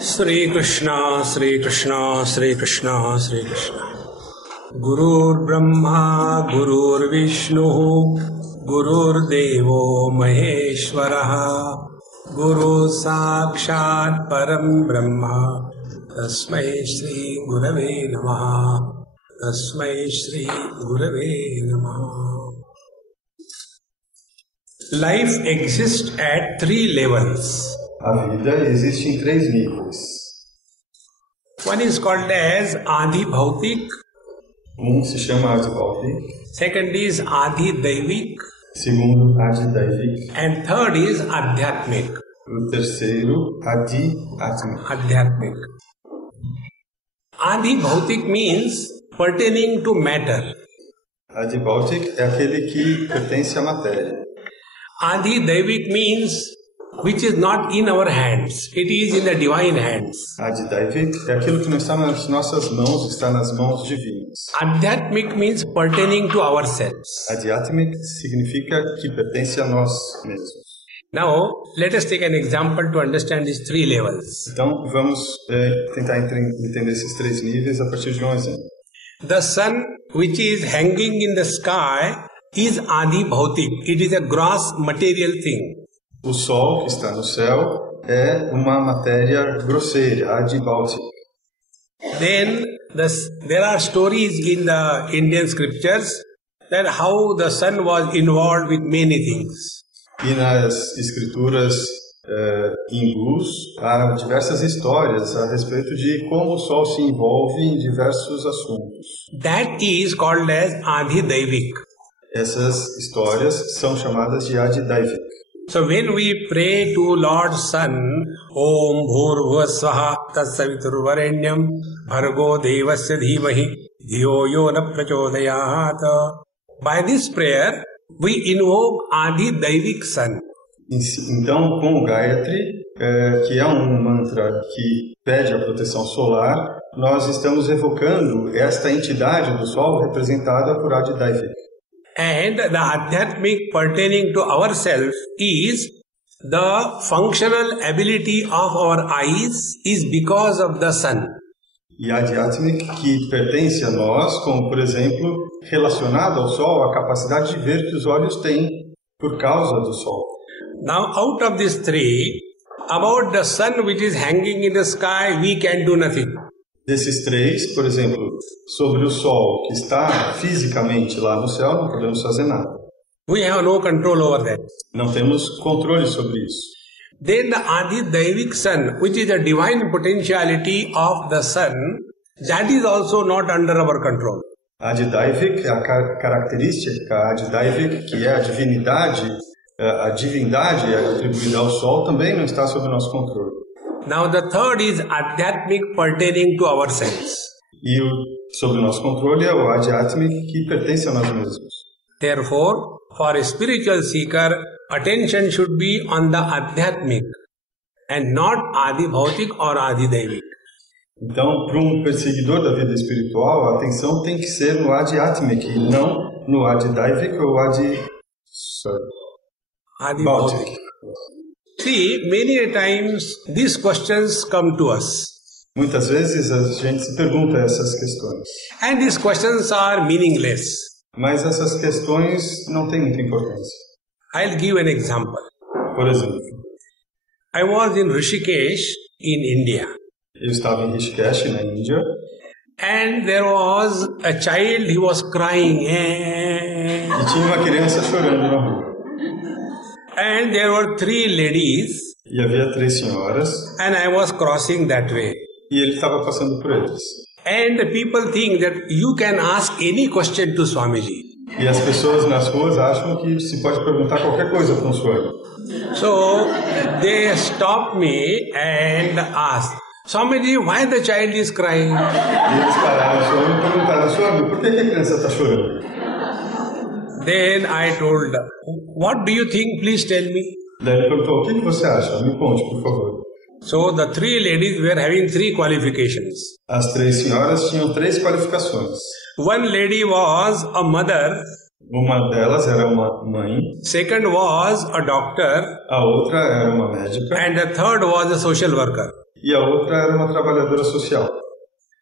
Shri Krishna, Shri Krishna, Shri Krishna, Shri Krishna. Gurur Brahma, Gurur Vishnu, Gurur Devo Maheshwaraha, Guru Sakshat Param Brahma, Tasmai Shri Gurave Namaha, Tasmai Shri Gurave Namaha. Life exists at 3 levels. A vida existe em 3 níveis. One is called as Adi Bhautik. Se chama Adi Bhautik. Second is Adi Daivik. Segundo, Adi Daivik. And third is Adhyatmik. O terceiro, Adi Atmik. Adhyatmik. Adi Bhautik means pertaining to matter. Adi Bhautik é aquele que pertence à matéria. Adi Daivik means which is not in our hands, it is in the divine hands. Adi Daivik é aquilo que não está nas nossas mãos, está nas mãos divinas. Adhyatmik means pertaining to ourselves. Adhyatmik significa que pertence a nós mesmos. Now, let us take an example to understand these 3 levels. Então, vamos tentar entender esses 3 níveis a partir de um exemplo. The sun which is hanging in the sky is Adi Bhautik. It is a gross material thing. O sol que está no céu é uma matéria grosseira, Adi Bhautik. Then there are stories in the Indian scriptures that how the sun was involved with many things. E nas escrituras hindus há diversas histórias a respeito de como o sol se envolve em diversos assuntos. That is called as Adi Daivik. Essas histórias são chamadas de Adi Daivik. So when we pray to Lord Sun, Om Bhurvasvaha Tatsaviturvarenyam Bhargo Devasya Dhimahi Dhiyo Yo Na Prachodayat. By this prayer, we invoke Adi Daivik Sun. Então, com o Gayatri, que é um mantra que pede a proteção solar, nós estamos evocando esta entidade do Sol representada por Adi Daivik. And the Adhyatmik pertaining to ourselves is the functional ability of our eyes is because of the sun. E a Adhyatmik que pertence a nós, como por exemplo, relacionado ao Sol, a capacidade de ver que os olhos têm por causa do Sol. Now out of these 3, about the sun which is hanging in the sky, we can do nothing. Desses 3, por exemplo, sobre o Sol que está fisicamente lá no céu, não podemos fazer nada. We have no control over that. Não temos controle sobre isso. Then the Adi Daivik sun, which is the divine potentiality of the sun, that is also not under our control. Adi Daivik, a característica Adi Daivik, que é a divindade atribuída ao Sol, também não está sob nosso controle. Now the third is Adhyatmik pertaining to ourselves. E sob o nosso controle é o Adhyatmik que pertence a nós mesmos. Therefore, for a spiritual seeker, attention should be on the Adhyatmik and not Adi Bhautik or Adi Daivik. Então, para um perseguidor da vida espiritual, a atenção tem que ser no Adhyatmik e não no Adi Daivik ou Adi Bhautik. See, many times these questions come to us. Muitas vezes a gente se pergunta essas questões. And these questions are meaningless. Mas essas questões não têm muita importância. I'll give an example. Por exemplo, I was in Rishikesh in India. Eu estava em Rishikesh, na Índia. And there was a child, he was crying. E tinha uma criança chorando na rua. And there were 3 ladies. E havia 3 senhoras. And I was crossing that way. E ele estava passando por eles. And the people think that you can ask any question to Swamiji. E as pessoas nas ruas acham que se pode perguntar qualquer coisa para um Swami. So they stopped me and asked, Swamiji, why the child is crying? E eles pararam o Swami e perguntaram, Swami, por que a criança está chorando? Then I told, what do you think? Please tell me. Daí ele perguntou, o que você acha? Me conte, por favor. So the 3 ladies were having 3 qualifications. As 3 senhoras tinham 3 qualificações. One lady was a mother Uma delas era uma mãe, second was a doctor, a outra era uma médica and the third was a social worker. e a outra era uma trabalhadora social.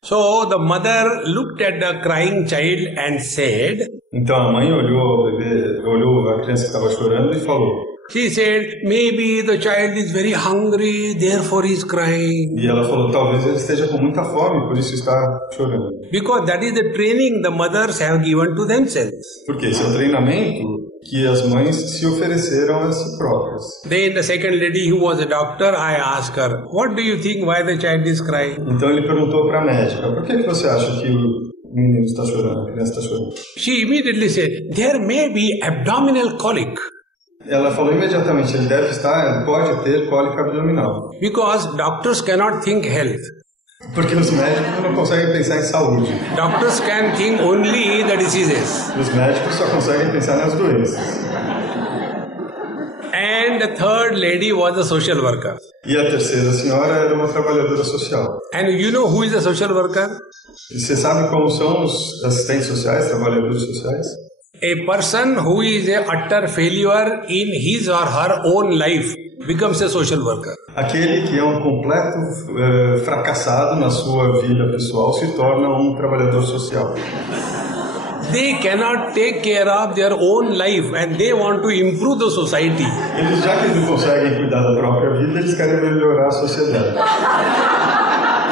So the mother looked at the crying child and said, Então a mãe olhou o bebê, olhou a criança que estava chorando e falou. she said, maybe the child is very hungry, therefore he is crying. E ela falou, talvez ele esteja com muita fome, por isso está chorando. Because that is the training the mothers have given to themselves. Porque esse é o treinamento que as mães se ofereceram a si próprias. Then the second lady who was a doctor, I asked her, what do you think why the child is crying? Então ele perguntou para a médica, por que você acha que o menino está chorando, a criança está chorando? She immediately said, there may be abdominal colic. Ela falou imediatamente, ele pode ter cólica abdominal. Because doctors cannot think health. Porque os médicos não conseguem pensar em saúde. Doctors can think only the diseases. Os médicos só conseguem pensar nas doenças. And the third lady was a social worker. E a terceira senhora era uma trabalhadora social. And you know who is a social worker? E você sabe como são os assistentes sociais, trabalhadores sociais? A person who is a utter failure in his or her own life becomes a social worker. Aquele que é um completo fracassado na sua vida pessoal se torna um trabalhador social. They cannot take care of their own life and they want to improve the society. Já que eles não conseguem cuidar da própria vida, eles querem melhorar a sociedade.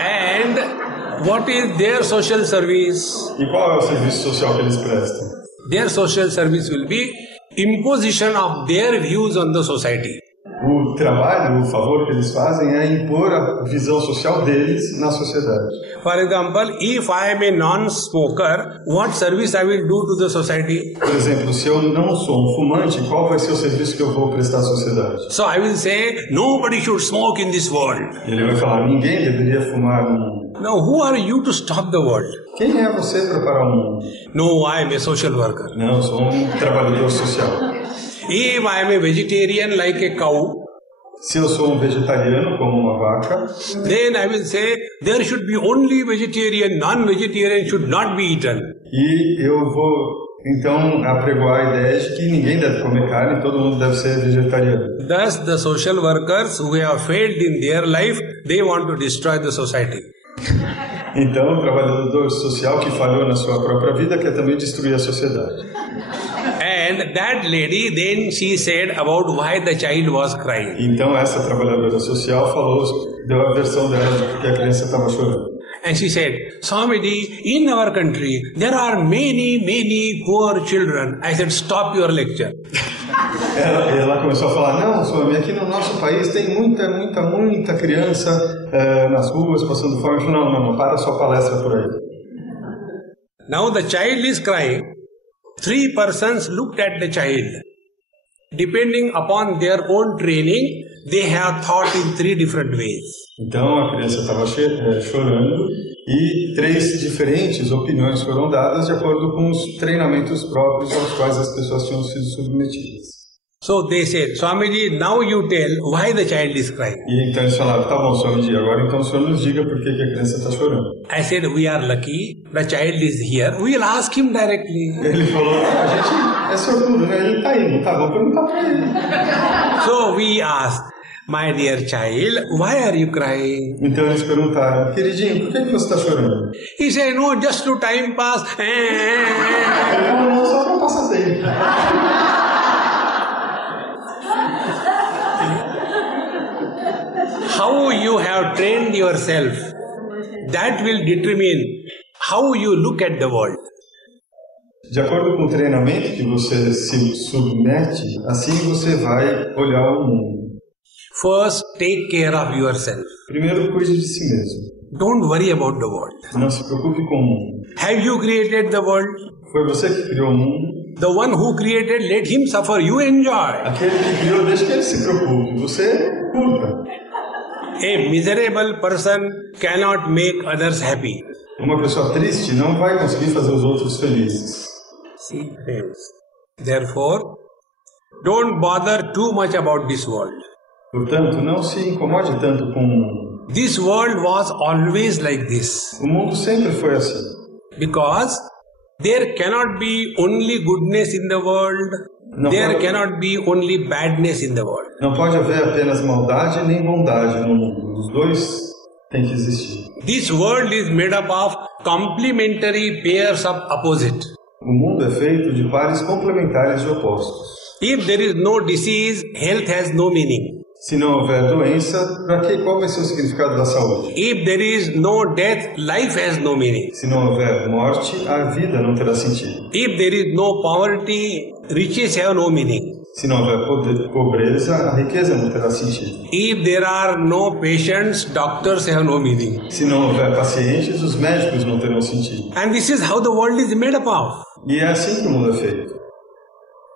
And what is their social service? E qual é o serviço social que eles prestam? Their social service will be imposition of their views on the society. O trabalho, o favor que eles fazem é impor a visão social deles na sociedade. For example, if I am a non-smoker, what service I will do to the society? Por exemplo, se eu não sou um fumante, qual vai ser o serviço que eu vou prestar à sociedade? So I will say, nobody should smoke in this world. Ele vai falar, ninguém deveria fumar no mundo. Now, who are you to stop the world? Quem é você para parar o mundo? No, I am a social worker. Não, eu sou um trabalhador social. If I am a vegetarian like a cow, se eu sou um vegetariano como uma vaca, then I will say there should be only vegetarian, non-vegetarian should not be eaten. E eu vou então apregoar a ideia de que ninguém deve comer carne, todo mundo deve ser vegetariano. Thus, the social workers who have failed in their life, they want to destroy the society. Então, o trabalhador social que falhou na sua própria vida quer também destruir a sociedade. And that lady then she said about why the child was crying. Então essa trabalhadora social deu a versão dela de porque a criança estava chorando. And she said, Swamiji, in our country there are many poor children. I said, stop your lecture. Ela começou a falar, não, Swami, aqui no nosso país tem muita criança nas ruas passando fome. Eu falei, não, para a sua palestra por aí. Now the child is crying. 3 persons looked at the child. Depending upon their own training, they have thought in 3 different ways. Então a criança estava chorando e 3 diferentes opiniões foram dadas de acordo com os treinamentos próprios aos quais as pessoas tinham sido submetidas. So they said, Swamiji, now you tell why the child is crying. E então eles falaram, tá bom, Swamiji, agora então o senhor nos diga por que a criança está chorando. I said, we are lucky, the child is here, we will ask him directly. Ele falou, a gente é sortudo, né? Ele está aí, não tá bom, perguntar para ele. So we asked, my dear child, why are you crying? Então eles perguntaram, queridinho, por que você está chorando? He said, no, just to time pass. Ele falou, não, só para passar tempo. How you have trained yourself, that will determine how you look at the world. De acordo com o treinamento que você se submete, assim você vai olhar o mundo. First, take care of yourself. Primeiro, cuide de si mesmo. Don't worry about the world. Não se preocupe com o mundo. Have you created the world? Foi você que criou o mundo. The one who created, let him suffer, you enjoy. Aquele que criou, deixa que ele se preocupe. Você curta. A miserable person cannot make others happy. Uma pessoa triste não vai conseguir fazer os outros felizes. See, friends. Therefore, don't bother too much about this world. Portanto, não se incomode tanto com o mundo. This world was always like this. O mundo sempre foi assim. Because There cannot be only goodness in the world. There cannot be only badness in the world. Não pode haver apenas maldade nem bondade no mundo. Os dois têm que existir. This world is made up of complementary pairs of opposite. O mundo é feito de pares complementares de opostos. If there is no disease, health has no meaning. Se não houver doença, qual vai ser o significado da saúde? If there is no death, life has no meaning. Se não houver morte, a vida não terá sentido. If there is no poverty, riches have no meaning. Se não houver pobreza, a riqueza não terá sentido. If there are no patients, doctors have no meaning. Se não houver pacientes, os médicos não terão sentido. And this is how the world is made up of. E é assim que o mundo é feito.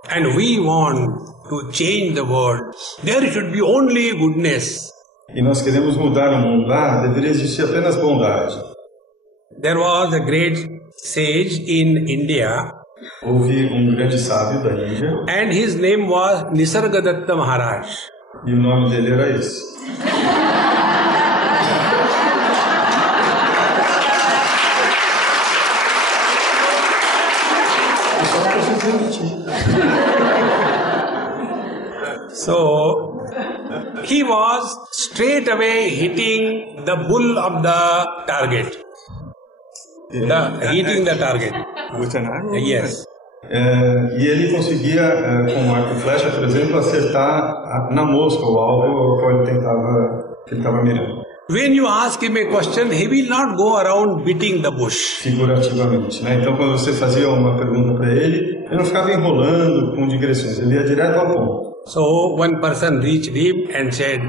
And we want to change the world. There should be only goodness. E nós queremos mudar o mundo. Deveria existir apenas bondade. There was a great sage in India. Houve grande sábio da Índia. And his name was Nisargadatta Maharaj. E o nome dele era esse. So, he was straight away hitting the bull of the target. Hitting the target. With an arrow? Yes. E ele conseguia, com arco e flecha, por exemplo, acertar na mosca o alvo ao qual ele estava mirando. When you ask him a question, he will not go around beating the bush. Figurativamente, né? Então, quando você fazia uma pergunta para ele não ficava enrolando com digressões, ele ia direto ao ponto. So, one person reached him and said,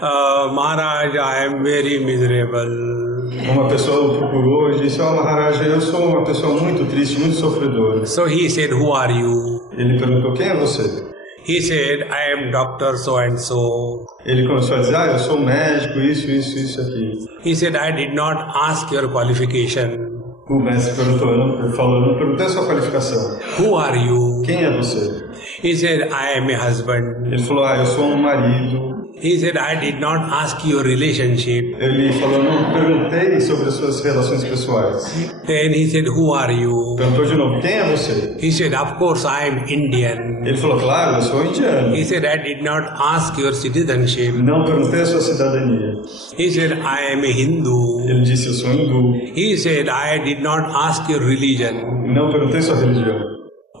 Maharaj, I am very miserable. Uma pessoa o procurou e disse, Maharaj, eu sou uma pessoa muito triste, muito sofredora. So he said, who are you? Ele perguntou, quem é você? He said, I am doctor so and so. Ele começou a dizer, eu sou médico, isso aqui. He said, I did not ask your qualification. O mestre perguntou, não perguntei a sua qualificação. Who are you? Quem é você? He said, I am a husband. Ele falou, eu sou um marido. He said, I did not ask your relationship. Ele falou, não perguntei sobre as suas relações pessoais. Then he said, who are you? Perguntou de novo, quem é você? He said, of course I am Indian. Ele falou, claro, eu sou indiano. He said, I did not ask your citizenship. Não perguntei a sua cidadania. He said, I am a Hindu. Ele disse, eu sou hindu. He said, I did not ask your religion. Não perguntei sua religião.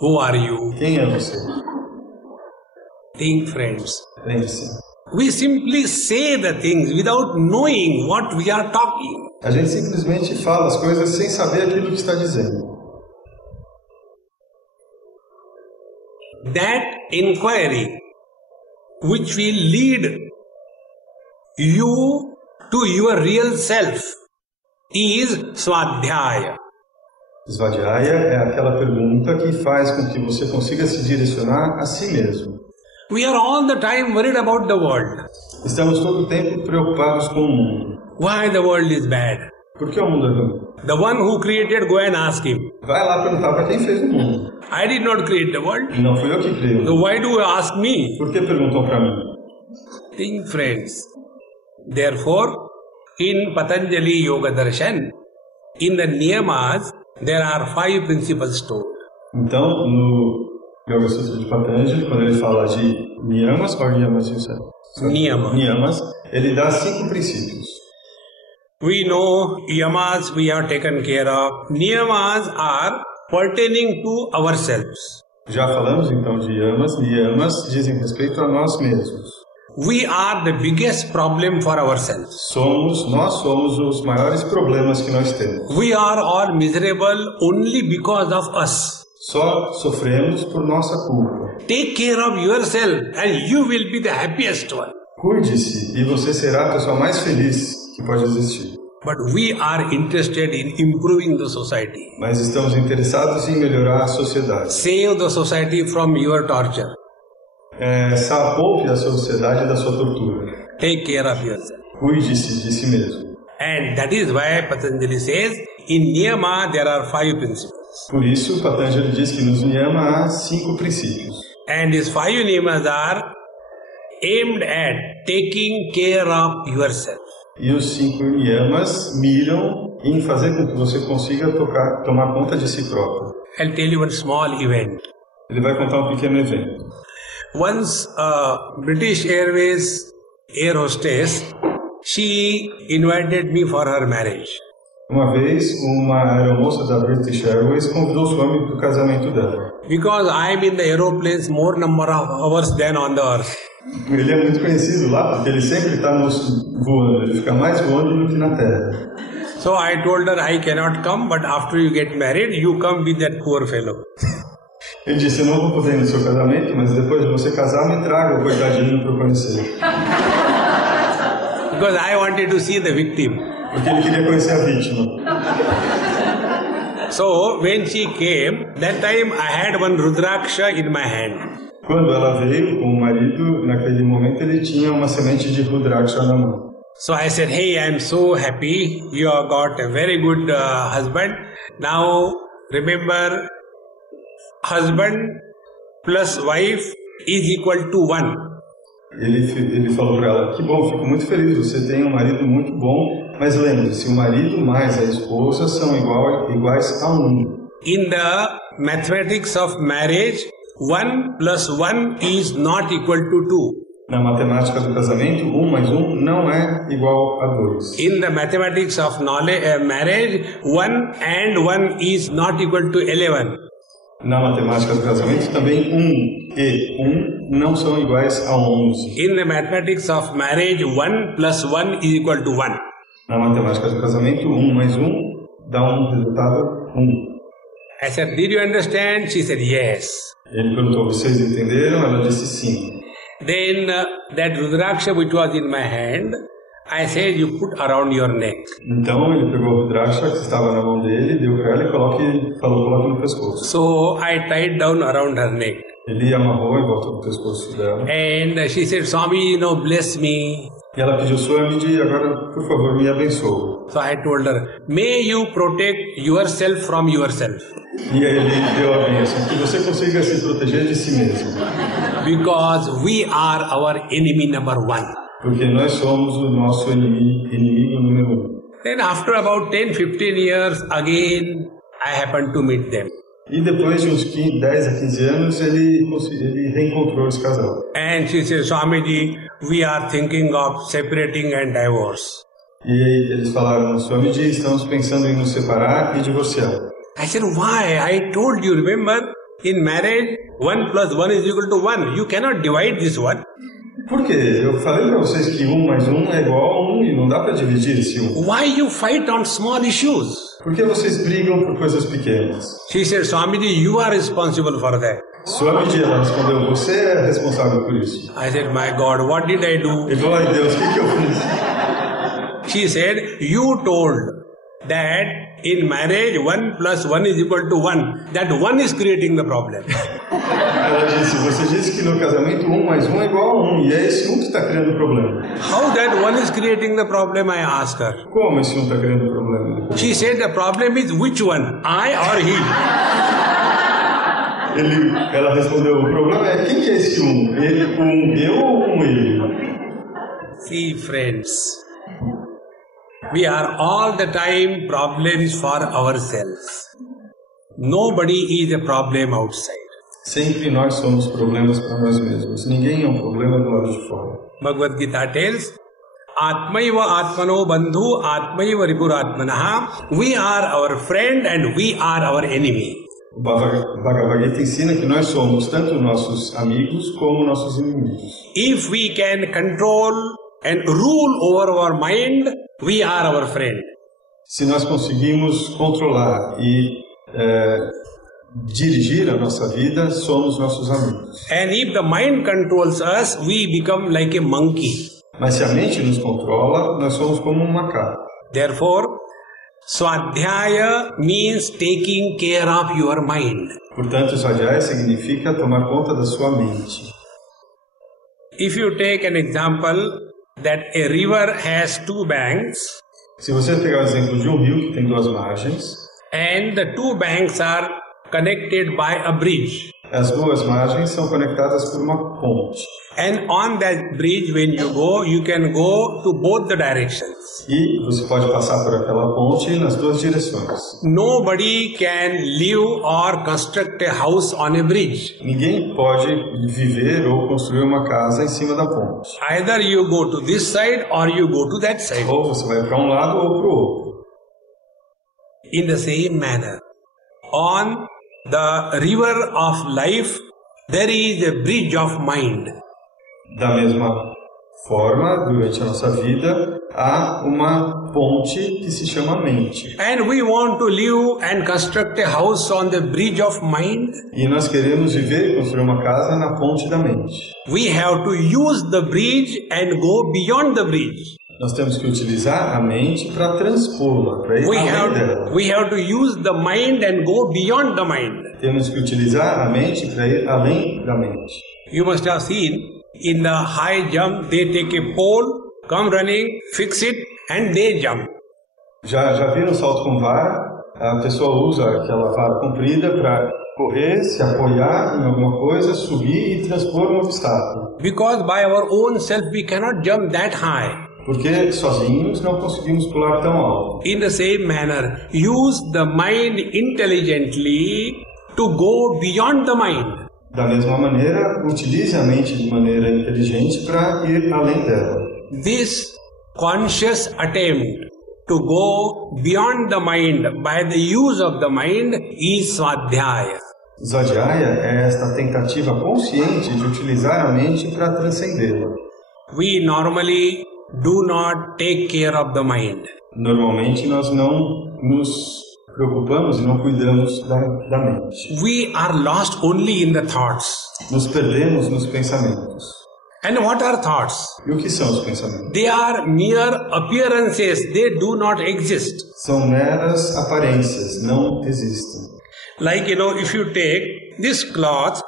Who are you? Quem é você? Think, friends. Pense. We simply say the things without knowing what we are talking. A gente simplesmente fala as coisas sem saber aquilo que está dizendo. That inquiry which will lead you to your real self is Svadhyaya. Svadhyaya é aquela pergunta que faz com que você consiga se direcionar a si mesmo. We are all the time worried about the world. Estamos todo o tempo preocupados com o mundo. Why the world is bad? Por que o mundo é ruim? The one who created, go and ask him. Vai lá perguntar para quem fez o mundo. I did not create the world. Não fui eu que criei. So why do you ask me? Por que perguntou para mim? Think, friends. Therefore, in Patanjali Yoga Darshan, in the Niyamas, there are 5 principles stored. Então, no Yoga Sutra de Patanjali, quando ele fala de niyamas, ou niyamas, niyamas, ele dá 5 princípios. We know yamas we are taken care of. Niyamas are pertaining to ourselves. Já falamos então de yamas. Niyamas dizem respeito a nós mesmos. We are the biggest problem for ourselves. Nós somos os maiores problemas que nós temos. We are all miserable only because of us. Só sofremos por nossa culpa. Take care of yourself and you will be the happiest one. Cuide-se e você será a pessoa mais feliz que pode existir. But we are interested in improving the society. Mas estamos interessados em melhorar a sociedade. Save the society from your torture. Poupe a sociedade da sua tortura. Take care of yourself. Cuide-se de si mesmo. And that is why Patanjali says, in Niyama there are 5 principles. Por isso, Patanjali diz que nos Niyama há 5 princípios. And these 5 Niyamas are aimed at taking care of yourself. E os 5 Niyamas miram em fazer com que você consiga tomar conta de si próprio. I'll tell you one small event. Ele vai contar um pequeno evento. Once a British Airways air hostess, she invited me for her marriage. Uma vez, uma aeromoça da British Airways convidou Swami para o casamento dela. Because I'm in the aeroplanes more number of hours than on the earth. Ele é muito conhecido lá porque ele sempre está voando, ele fica mais voando do que na Terra. So I told her I cannot come, but after you get married, you come with that poor fellow. Ele disse, eu não vou poder ir no seu casamento, mas depois de você casar, me traga o coitadinho para eu conhecer. Because I wanted to see the victim. Porque ele queria conhecer a vítima. So when she came, that time I had one Rudraksha in my hand. Quando ela veio com o marido, naquele momento ele tinha uma semente de Rudraksha na mão. So I said, hey, I'm so happy. You have got a very good husband. Now remember, husband plus wife is equal to 1. Ele falou para ela, que bom, fico muito feliz, você tem um marido muito bom, mas lembre-se, o marido mais a esposa são iguais a 1. In the mathematics of marriage, 1 plus 1 is not equal to 2. Na matemática do casamento, 1 mais 1 não é igual a 2. In the mathematics of marriage, 1 and 1 is not equal to 11. Na matemática do casamento, também 1 e 1 não são iguais a 11. In the mathematics of marriage, 1 plus 1 is equal to 1. Na matemática do casamento, 1 mais 1 dá um resultado 1. I said, did you understand? She said, yes. Ele perguntou, vocês entenderam? Ela disse sim. Then that Rudraksha which was in my hand, I said, you put around your neck. Então ele pegou o Rudraksha que estava na mão dele, deu para ela e coloque no pescoço. So I tied down around her neck. Ele amarrou em volta do pescoço dela. And she said, Swami, bless me. E ela pediu, Swami, agora, por favor, me abençoe. So I told her, may you protect yourself from yourself. E aí ele deu a bênção, que você consiga se proteger de si mesmo. Because we are our enemy number 1. Porque nós somos o nosso inimigo número 1. Then after about 10-15 years, again, I happened to meet them. E depois de uns 10 a 15 anos, ele reencontrou esse casal. And she said, Swamiji, we are thinking of separating and divorce. E eles falaram, Swamiji, estamos pensando em nos separar e divorciar. I said, why? I told you, remember, in marriage, 1 plus 1 is equal to 1. You cannot divide this one. Por quê? Eu falei para vocês que 1 mais 1 é igual a 1 e não dá para dividir esse 1. Why you fight on small issues? Por que vocês brigam por coisas pequenas? She said, Swamiji, you are responsible for that. Swamiji, ela respondeu, você é responsável por isso. I said, my God, what did I do? Ele falou, ai Deus, o que eu fiz? She said, you told that in marriage 1 plus 1 is equal to 1. That 1 is creating the problem. Ela disse, você disse que no casamento 1 mais 1 é igual a 1, e é esse 1 que está criando o problema. How that 1 is creating the problem, I asked her. Como esse 1 está criando o problema? She said the problem is which one, I or he? Ela respondeu, o problema é quem que é esse 1? Eu ou ele? See, friends, we are all the time problems for ourselves. Nobody is a problem outside. Sempre nós somos problemas para nós mesmos. Ninguém é um problema do lado de fora. Bhagavad Gita tells, Atmaiva Atmano Bandhu Atmaiva Ripuratmanaha. We are our friend and we are our enemy. O Bhagavad Gita ensina que nós somos tanto nossos amigos como nossos inimigos. If we can control and rule over our mind, we are our friend. Se nós conseguimos controlar e dirigir a nossa vida, somos nossos amigos. And if the mind controls us, we become like a monkey. Mas se a mente nos controla, nós somos como um macaco. Therefore, Svadhyaya means taking care of your mind. Portanto, Svadhyaya significa tomar conta da sua mente. If you take an example that a river has 2 banks, se você pegar o exemplo de um rio que tem 2 margens, and the 2 banks are connected by a bridge. As duas margens são conectadas por uma ponte. And on that bridge, when you can go to both the directions. E você pode passar por aquela ponte nas duas direções. Nobody can live or construct a house on a bridge. Ninguém pode viver ou construir uma casa em cima da ponte. Either you go to this side or you go to that side. Ou você vai para um lado ou para o outro. In the same manner, on the river of life, there is a bridge of mind. Da mesma forma, durante a nossa vida, há uma ponte que se chama mente. And we want to live and construct a house on the bridge of mind. E nós queremos viver e construir uma casa na ponte da mente. We have to use the bridge and go beyond the bridge. Nós temos que utilizar a mente para transpô-la, para ir além dela. We have to use the mind and go beyond the mind. Temos que utilizar a mente para ir além da mente. You must have seen, in the high jump, they take a pole, come running, fix it, and they jump. Já viram o salto com vara? A pessoa usa aquela vara comprida para correr, se apoiar em alguma coisa, subir e transpor um obstáculo. Because by our own self we cannot jump that high. Porque sozinhos não conseguimos pular tão alto. In the same manner, use the mind intelligently to go beyond the mind. Da mesma maneira, utilize a mente de maneira inteligente para ir além dela. This conscious attempt to go beyond the mind by the use of the mind is Svadhyaya. Svadhyaya é esta tentativa consciente de utilizar a mente para transcendê-la. We normally do not take care of the mind. Normalmente nós não nos preocupamos e não cuidamos da mente. We are lost only in the thoughts. Nos perdemos nos pensamentos. And what are thoughts? E o que são os pensamentos? They are mere appearances. They do not exist. São meras aparências, não existem. Like, if you take this cloth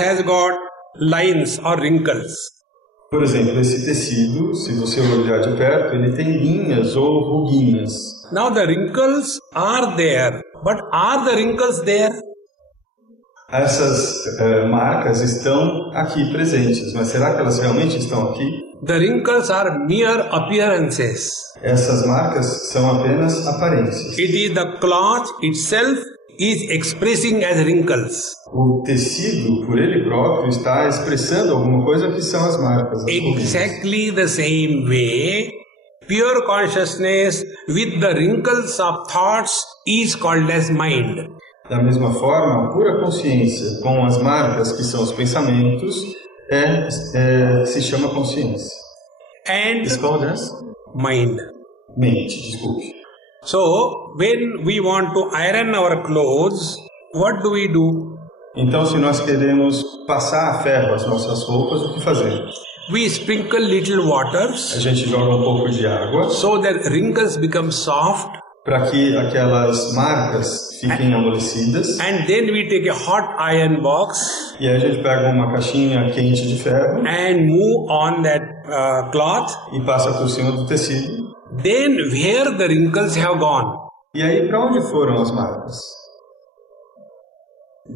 has got lines or wrinkles. Por exemplo, esse tecido, se você olhar de perto, ele tem linhas ou ruguinhas. Now the wrinkles are there, but are the wrinkles there? Essas marcas estão aqui presentes, mas será que elas realmente estão aqui? The wrinkles are mere appearances. Essas marcas são apenas aparências. It is the cloth itself is expressing as wrinkles. O tecido, por ele próprio, está expressando alguma coisa que são as marcas. Exactly the same way, pure consciousness with the wrinkles of thoughts is called as mind. Da mesma forma, a pura consciência com as marcas que são os pensamentos se chama consciência. And mind. Mente, desculpe. So, when we want to iron our clothes, what do we do? Então, se nós queremos passar a ferro as nossas roupas, o que fazemos? We sprinkle little waters. A gente joga um pouco de água. So that wrinkles become soft. Para que aquelas marcas fiquem amolecidas. And then we take a hot iron box. E aí a gente pega uma caixinha quente de ferro. And move on that cloth. E passa por cima do tecido. Then where the wrinkles have gone? E aí para onde foram as marcas?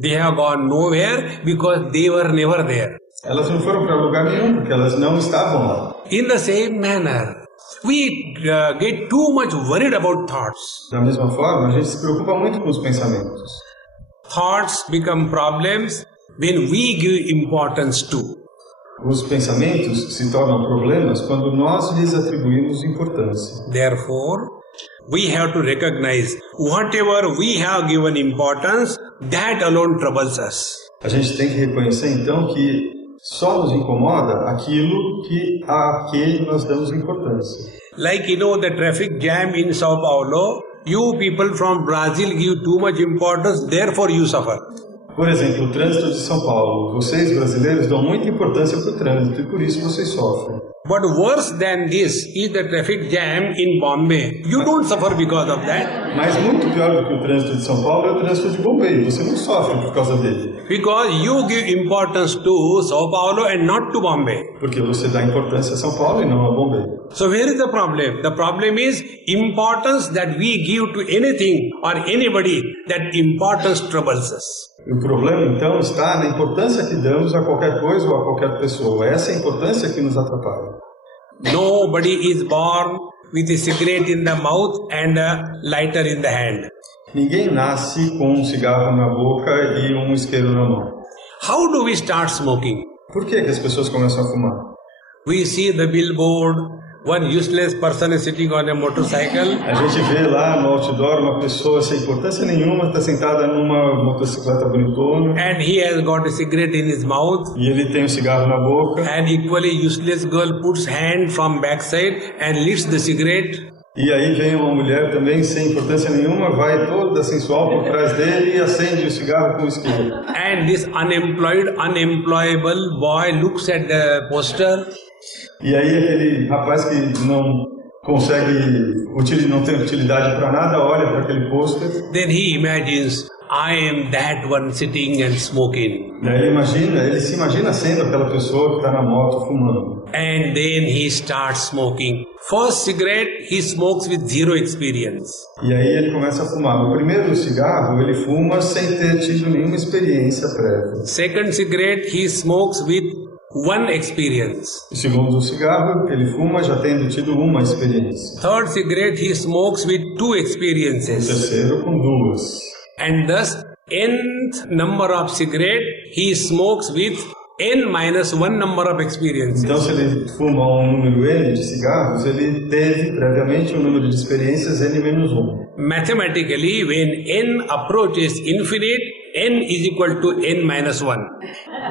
They have gone nowhere because they were never there. Elas não foram para lugar nenhum porque elas não estavam lá. In the same manner, we get too much worried about thoughts. Da mesma forma, a gente se preocupa muito com os pensamentos. Thoughts become problems when we give importance to. Os pensamentos se tornam problemas quando nós lhes atribuímos importância. Therefore, we have to recognize whatever we have given importance, that alone troubles us. A gente tem que reconhecer então que só nos incomoda aquilo a que nós damos importância. Like the traffic jam in Sao Paulo, you people from Brazil give too much importance, therefore you suffer. Por exemplo, o trânsito de São Paulo. Vocês, brasileiros, dão muita importância para o trânsito e por isso vocês sofrem. But worse than this is the traffic jam in Bombay. You don't suffer because of that. Mas muito pior do que o trânsito de São Paulo é o trânsito de Bombay. Você não sofre por causa dele. Because you give importance to Sao Paulo and not to Bombay. Porque você dá importância a São Paulo e não a Bombay. So where is the problem? The problem is importance that we give to anything or anybody. That importance troubles us. O problema, então, está na importância que damos a qualquer coisa ou a qualquer pessoa. Essa é a importância que nos atrapalha. Nobody is born with a cigarette in the mouth and a lighter in the hand. Ninguém nasce com um cigarro na boca e um isqueiro na mão. How do we start smoking? Por que as pessoas começam a fumar? We see the billboard, one useless person is sitting on a motorcycle. A gente vê lá no outdoor uma pessoa sem importância nenhuma, está sentada numa motocicleta bonitona. And he has got a cigarette in his mouth. E ele tem um cigarro na boca. An equally useless girl puts hand from backside and lights the cigarette. E aí vem uma mulher também sem importância nenhuma, vai toda sensual por trás dele e acende o cigarro com o isqueiro. And this unemployable boy looks at the poster. E aí aquele rapaz que não consegue, não tem utilidade para nada, olha para aquele pôster. Then he imagines, I am that one sitting and smoking. E aí ele se imagina sendo aquela pessoa que está na moto fumando. And then he starts smoking. First cigarette he smokes with zero experience. E aí ele começa a fumar. O primeiro cigarro ele fuma sem ter tido nenhuma experiência prévia. Second cigarette he smokes with one experience. O segundo cigarro ele fuma já tendo tido uma experiência. Third cigarette he smokes with two experiences. O terceiro com duas. And thus nth number of cigarette he smokes with n-1 number of experiences. Então se ele fuma um número n de cigarros, ele teve previamente um número de experiências n-1. Mathematically, when n approaches infinite, n is equal to n-1.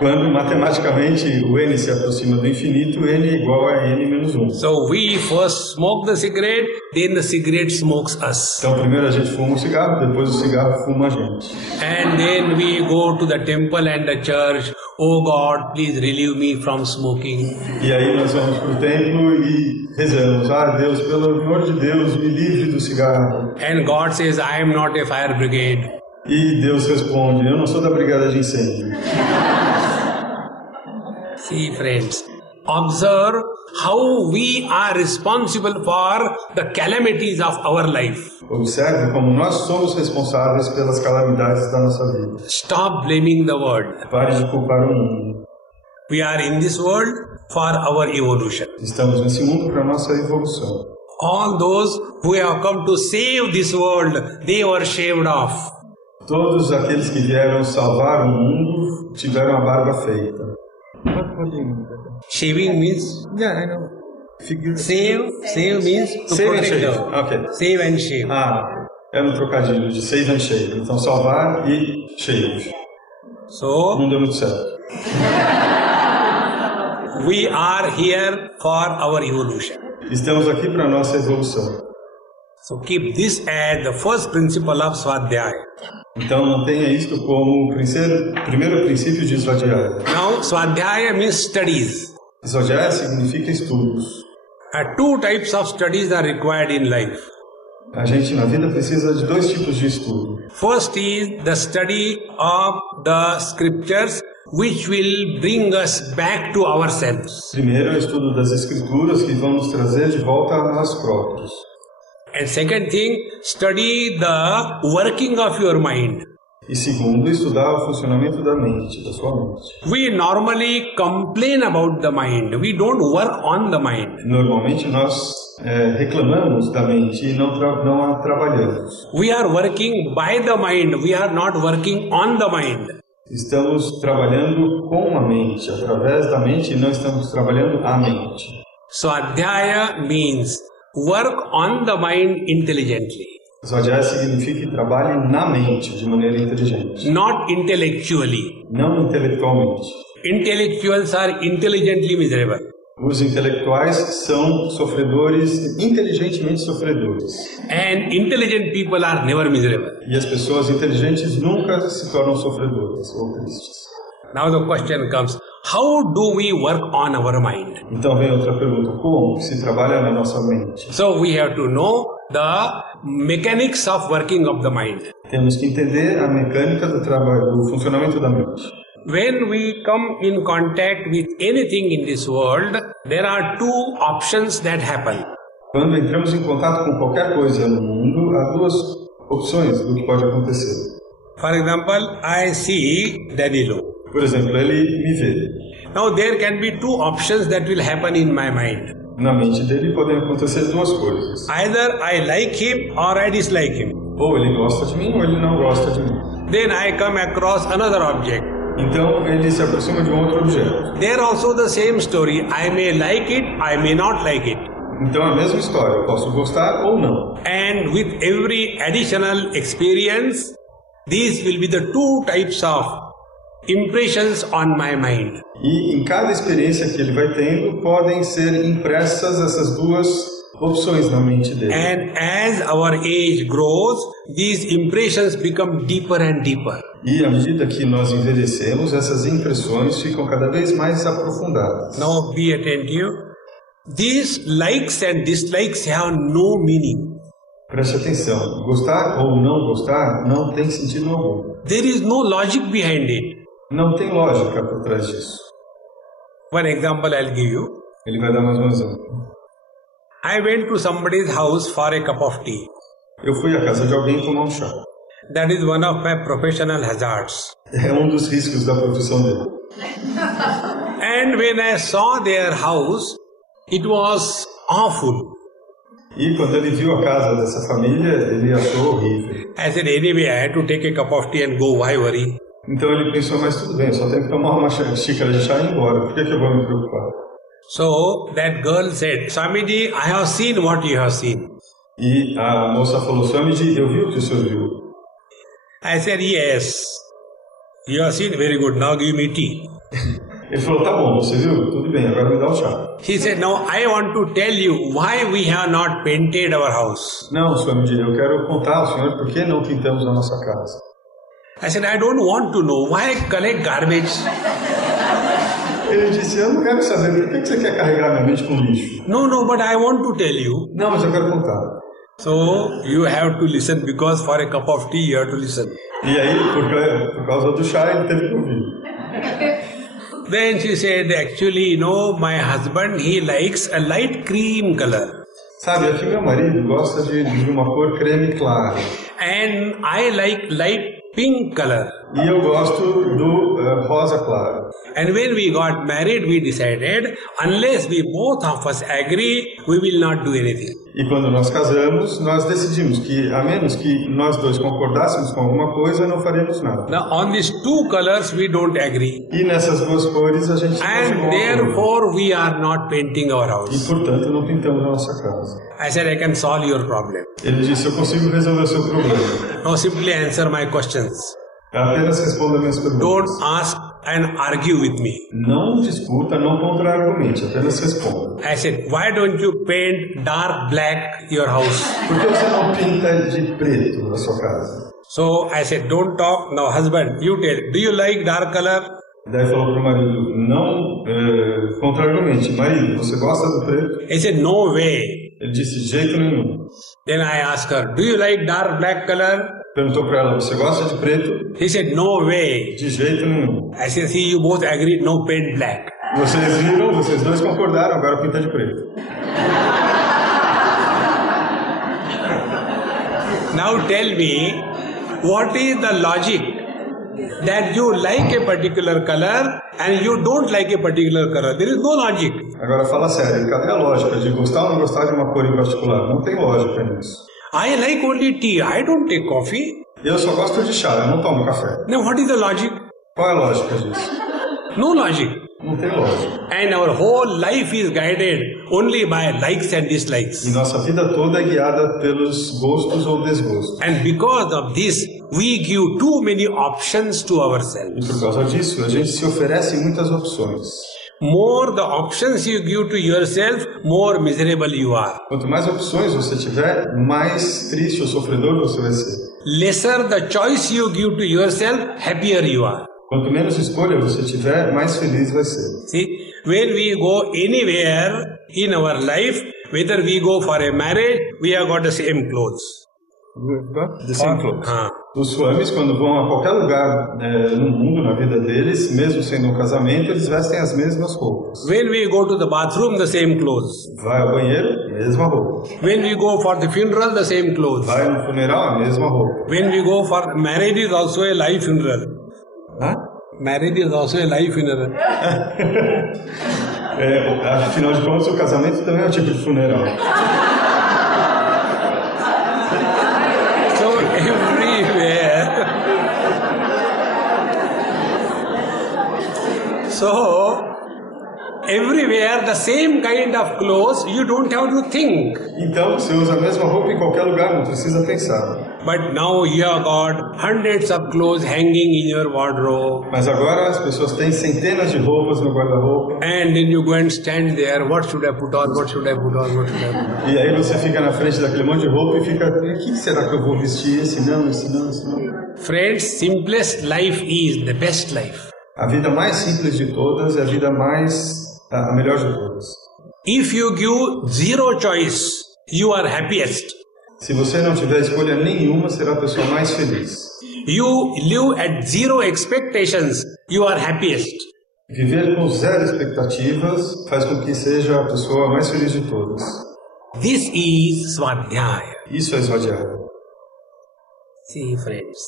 Quando matematicamente o n se aproxima do infinito, n é igual a n-1. So we first smoke the cigarette, then the cigarette smokes us. Então primeiro a gente fuma o cigarro, depois o cigarro fuma a gente. And then we go to the temple and the church. Oh God, please relieve me from smoking. E aí nós vamos para o templo e rezamos. Ah, Deus, pelo amor de Deus, me livre do cigarro. And God says, I am not a fire brigade. E Deus responde, eu não sou da brigada de incêndio. See, friends, observe how we are responsible for the calamities of our life. Observe como nós somos responsáveis pelas calamidades da nossa vida. Stop blaming the world. Pare de culpar o mundo. We are in this world for our evolution. Estamos nesse mundo para a nossa evolução. All those who have come to save this world, they were shaved off. Todos aqueles que vieram salvar o mundo tiveram a barba feita. Shaving means? Yeah, I know. Save means to Save protect and shave. the Okay. Save and shave. Era um trocadilho de save and shave. Então salvar e shave. So, não deu muito certo. We are here for our evolution. Estamos aqui para a nossa evolução. So keep this as the first principle of Svadhyaya. Então mantenha isto como o primeiro princípio de Svadhyaya. Now Svadhyaya means studies. Svadhyaya significa estudos. Two types of studies are required in life. A gente na vida precisa de dois tipos de estudo. First is the study of the scriptures, which will bring us back to ourselves. Primeiro é o estudo das escrituras que vão nos trazer de volta a nós próprios. And second thing, study the working of your mind. E segundo, estudar o funcionamento da mente, da sua mente. We normally complain about the mind. We don't work on the mind. Normalmente nós reclamamos da mente e não a trabalhamos. We are working by the mind. We are not working on the mind. Estamos trabalhando com a mente, através da mente, e não estamos trabalhando a mente. Svadhyaya means work on the mind intelligently. Svadhyaya significa que trabalhe na mente de maneira inteligente. Not intellectually. Não intelectualmente. Intellectuals are intelligently miserable. Os intelectuais são sofredores, inteligentemente sofredores. And intelligent people are never miserable. E as pessoas inteligentes nunca se tornam sofredoras ou tristes. Now the question comes, how do we work on our mind? Então vem outra pergunta, como se trabalha na nossa mente? So we have to know the mechanics of working of the mind. Temos que entender a mecânica do trabalho, do funcionamento da mente. When we come in contact with anything in this world, there are two options that happen. Quando entramos em contato com qualquer coisa no mundo, há duas opções do que pode acontecer. For example, I see Danilo. Por exemplo, ele me vê. Now there can be two options that will happen in my mind. Na mente dele podem acontecer duas coisas. Either I like him or I dislike him. Ou ele gosta de mim ou ele não gosta de mim. Then I come across another object. Então ele se aproxima de um outro objeto. There also the same story. I may like it, I may not like it. Então a mesma história, eu posso gostar ou não. And with every additional experience, these will be the two types of impressions on my mind. E em cada experiência que ele vai tendo, podem ser impressas essas duas opções na mente dele. And as our age grows, these impressions become deeper and deeper. E à medida que nós envelhecemos, essas impressões ficam cada vez mais aprofundadas. Now be attentive. These likes and dislikes have no meaning. Preste atenção, gostar ou não gostar não tem sentido algum. There is no logic behind it. Não tem lógica por trás disso. One example I'll give you. Ele vai dar mais um exemplo. I went to somebody's house for a cup of tea. Eu fui à casa de alguém tomar um chá. That is one of my professional hazards. É um dos riscos da profissão dele. And when I saw their house, it was awful. E quando ele viu a casa dessa família, ele achou horrível. I said, anyway, I had to take a cup of tea and go, why worry? Então ele pensou, mas tudo bem, só tenho que tomar uma xícara de chá e ir embora. Por que eu vou me preocupar? So that girl said, Swamiji, I have seen what you have seen. E a moça falou, Swamiji, eu vi o que o senhor viu. I said, yes. You have seen, very good, now give me tea. Ele falou, tá bom, você viu? Tudo bem, agora me dá o chá. He said, now I want to tell you why we have not painted our house. Não, Swamiji, eu quero contar ao senhor por que não pintamos a nossa casa. I said, I don't want to know. Why collect garbage? Ele disse, eu não quero saber, por que você quer carregar minha mente com lixo? No, but I want to tell you. Não, mas eu quero contar. So, you have to listen because for a cup of tea you have to listen. E aí, por causa do chá, ele teve que ouvir. Then she said, actually, my husband, he likes a light cream color. Sabe, aqui meu marido gosta de uma cor creme clara. And I like light pink color. E eu gosto do rosa claro. And when we got married, we decided, unless we both of us agree, we will not do anything. E quando nós casamos, nós decidimos que, a menos que nós dois concordássemos com alguma coisa, não faremos nada. Now, on these two colors, we don't agree. E nessas duas cores, a gente não And therefore, we are not painting our E, house. portanto, não pintamos a nossa casa. I said, I can solve your problem. Ele disse, eu consigo resolver o seu problema. Now, simply answer my questions. Apenas responda minhas perguntas. Don't ask and argue with me. Não discuta, não contra-argumente, apenas responda. I said, why don't you paint dark black your house? Por que você não pinta de preto a sua casa? So I said, don't talk. Now, husband, you tell, do you like dark color? Daí falou para o marido, não contra-argumente. Marido, você gosta do preto? He said, no way. Ele disse, de jeito nenhum. Then I asked her, do you like dark black color? Perguntou para ela, você gosta de preto? He said, no way. De jeito nenhum. I said, see, you both agreed, no paint black. Vocês viram, vocês dois concordaram, agora pinta de preto. Now tell me, what is the logic that you like a particular color and you don't like a particular color? There is no logic. Agora fala sério, cadê a lógica de gostar ou não gostar de uma cor em particular? Não tem lógica nisso. I like only tea, I don't take coffee. Eu só gosto de chá, eu não tomo café. Now what is the logic? Qual é a lógica disso? No logic. Não tem lógica. And our whole life is guided only by likes and dislikes. E nossa vida toda é guiada pelos gostos ou desgostos. And because of this, we give too many options to E ourselves. por causa disso, a gente se oferece muitas opções. More the options you give to yourself, more miserable you are. Quanto mais opções você tiver, mais triste ou sofredor você vai ser. Lesser the choice you give to yourself, happier you are. Quanto menos escolha você tiver, mais feliz vai ser. See, when we go anywhere in our life, whether we go for a marriage, we have got the same clothes. The same clothes. Os Swamis, quando vão a qualquer lugar no mundo, na vida deles, mesmo sendo um casamento, eles vestem as mesmas roupas. When we go to the bathroom, the same clothes. Vai ao banheiro, mesma roupa. When we go for the funeral, the same clothes. Vai no funeral, a mesma roupa. When we go for marriage, is also a live funeral. Marriage is also a live funeral. Afinal de contas, o casamento também é um tipo de funeral. So everywhere the same kind of clothes, you don't have to think. Então, você usa a mesma roupa em qualquer lugar, não precisa pensar. But now you have got hundreds of clothes hanging in your wardrobe. Mas agora as pessoas têm centenas de roupas no guarda-roupa. And then you go and stand there. What should I put on? What should I put on? What should I put on? E aí você fica na frente daquele monte de roupa e fica, o que será que eu vou vestir? Esse não, esse não, esse não. Friends, simplest life is the best life. A vida mais simples de todas é a vida a melhor de todas. If you give zero choice, you are happiest. Se você não tiver escolha nenhuma, será a pessoa mais feliz. You live at zero expectations, you are happiest. Viver com zero expectativas faz com que seja a pessoa mais feliz de todas. This is Svadhyaya. Isso é Svadhyaya. See, friends.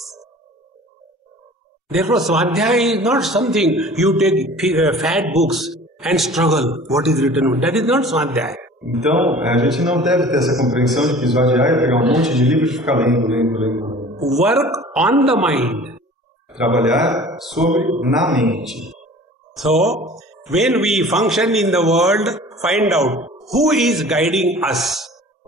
Therefore, Svadhyaya is not something you take fat books and struggle. What is written? That is not Svadhyaya. Então, a gente não deve ter essa compreensão de que Svadhyaya é pegar um monte de livros e ficar lendo. Work on the mind. Trabalhar na mente. So, when we function in the world, find out who is guiding us.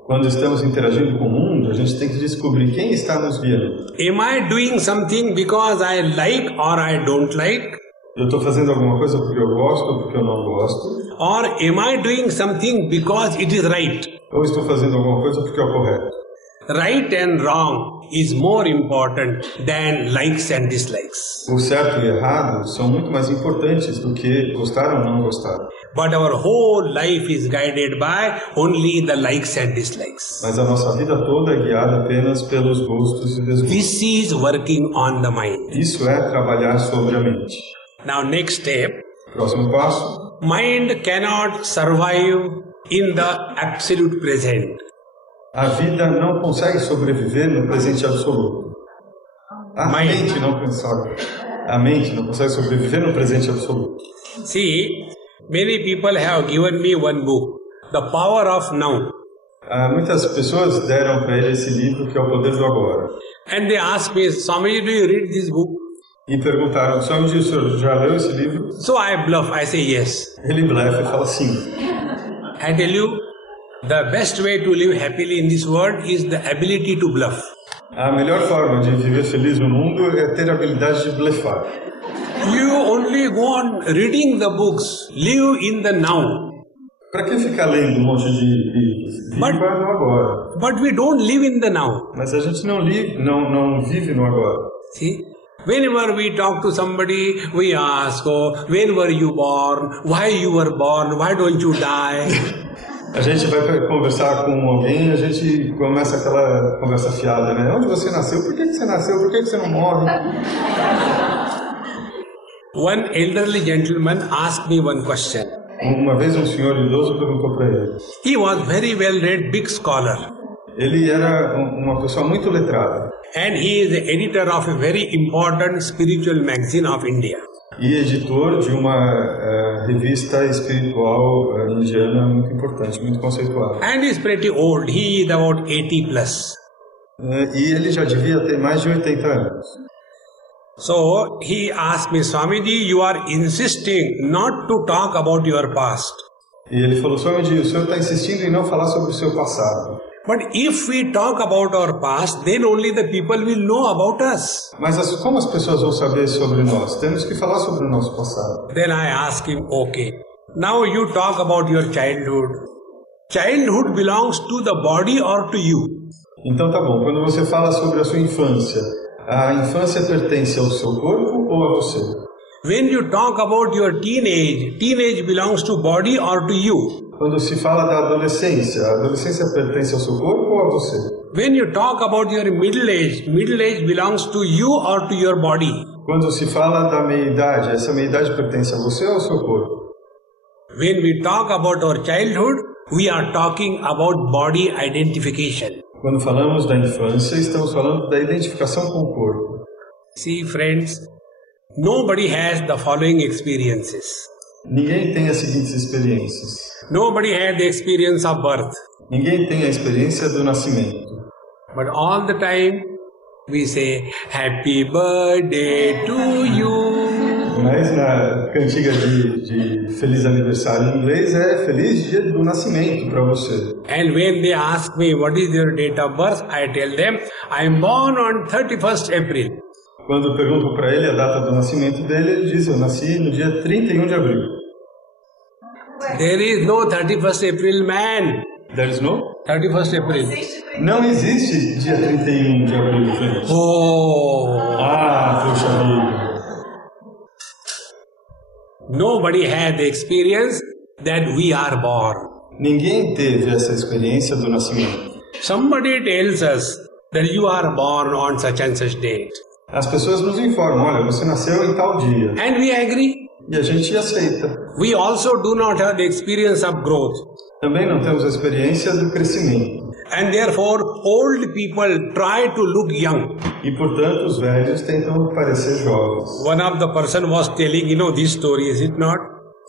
Quando estamos interagindo com o mundo, a gente tem que descobrir quem está nos guiando. Am I doing something because I like or I don't like? Eu estou fazendo alguma coisa porque eu gosto ou porque eu não gosto? Or am I doing something because it is right? Ou estou fazendo alguma coisa porque é o correto? Right and wrong is more important than likes and dislikes. O certo e errado são muito mais importantes do que gostar ou não gostar. But our whole life is guided by only the likes and dislikes. Mas a nossa vida toda é guiada apenas pelos gostos e desgostos. This is working on the mind. Isso é trabalhar sobre a mente. Now next step. Próximo passo. Mind cannot survive in the absolute present. A vida não consegue sobreviver no presente absoluto. A mente não consegue sobreviver no presente absoluto. See, many people have given me one book, The Power of Now. Muitas pessoas deram para ele esse livro que é o Poder do Agora. And they asked me, Swami, do you read this book? E perguntaram, Swami, o senhor já leu esse livro? So I bluff, I say yes. Ele blefa e fala sim. I tell you, the best way to live happily in this world is the ability to bluff. A melhor forma de viver feliz no mundo é ter a habilidade de blefar. You only go on reading the books, live in the now. Para que ficar lendo um monte de livros? Viva no agora. But we don't live in the now. Mas a gente não vive no agora. See? Whenever we talk to somebody, we ask, when were you born? Why you were born? Why don't you die? A gente vai conversar com alguém, a gente começa aquela conversa fiada, né? Onde você nasceu? Por que você nasceu? Por que você não morre? One elderly gentleman asked me one question. Uma vez um senhor idoso perguntou para ele. He was very well read, big scholar. Ele era uma pessoa muito letrada. And he is the editor of a very important spiritual magazine of India. E editor de uma revista espiritual indiana muito importante, muito conceituada. And he is pretty old. He is about 80 plus. E ele já devia ter mais de 80 anos. So he asked me, Swamiji, you are insisting not to talk about your past. E ele falou, Swamiji, o senhor está insistindo em não falar sobre o seu passado. But if we talk about our past, then only the people will know about us. Mas como as pessoas vão saber sobre nós? Temos que falar sobre o nosso passado. Then I asked him, okay, now you talk about your childhood. Childhood belongs to the body or to you? Então tá bom, quando você fala sobre a sua infância, a infância pertence ao seu corpo ou a você? When you talk about your teenage belongs to body or to you? Quando se fala da adolescência, a adolescência pertence ao seu corpo ou a você? When you talk about your middle age belongs to you or to your body? Quando se fala da meia-idade, essa meia-idade pertence a você ou ao seu corpo? When we talk about our childhood, we are talking about body identification. Quando falamos da infância, estamos falando da identificação com o corpo. See, friends, nobody has the following experiences. Ninguém tem as seguintes experiências. Nobody had the experience of birth. Ninguém tem a experiência do nascimento. But all the time we say, Happy birthday to you. Mas na cantiga de Feliz Aniversário em inglês é Feliz Dia do Nascimento para você. And when they ask me what is your date of birth, I tell them, I am born on 31st April. Quando pergunto para ele a data do nascimento dele, ele diz, eu nasci no dia 31 de abril. There is no 31st April, man. There is no? 31st April. Não existe dia 31 de abril, gente. Oh. Puxa vida. Nobody had the experience that we are born. Ninguém teve essa experiência do nascimento. Somebody tells us that you are born on such and such date. As pessoas nos informam, olha, você nasceu em tal dia. And we agree. E a gente aceita. We also do not have the experience of growth. Também não temos a experiência do crescimento. And therefore, old people try to look young. E, portanto, os velhos tentam parecer jovens. One of the person was telling, this story, is it not?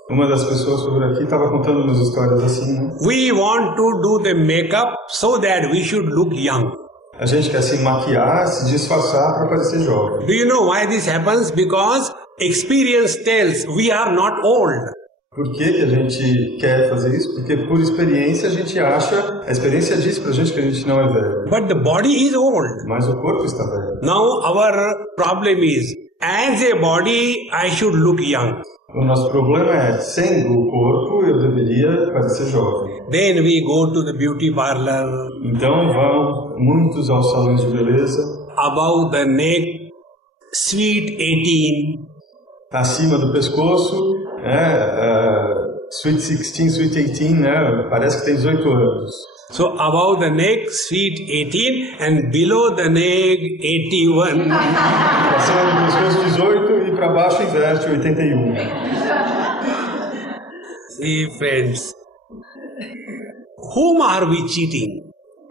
Uma das pessoas por aqui estava contando umas histórias assim, né? We want to do the makeup so that we should look young. A gente quer se maquiar, se disfarçar para parecer jovem. Do you know why this happens? Because experience tells we are not old. Por que a gente quer fazer isso? Porque por experiência a gente acha, a experiência diz pra gente que a gente não é velho. But the body is old. Mas o corpo está velho. Now our problem is, as a body, I should look young. O nosso problema é, sendo o corpo, eu deveria parecer jovem. Then we go to the beauty parlor. Então vão muitos aos salões de beleza. Above the neck, sweet 18. Acima do pescoço, sweet 16, sweet 18, né? Parece que tem 18 anos. So above the neck, sweet 18, and below the neck, 81. Acima do pescoço, 18 e para baixo inverte, 81. See, friends, whom are we cheating?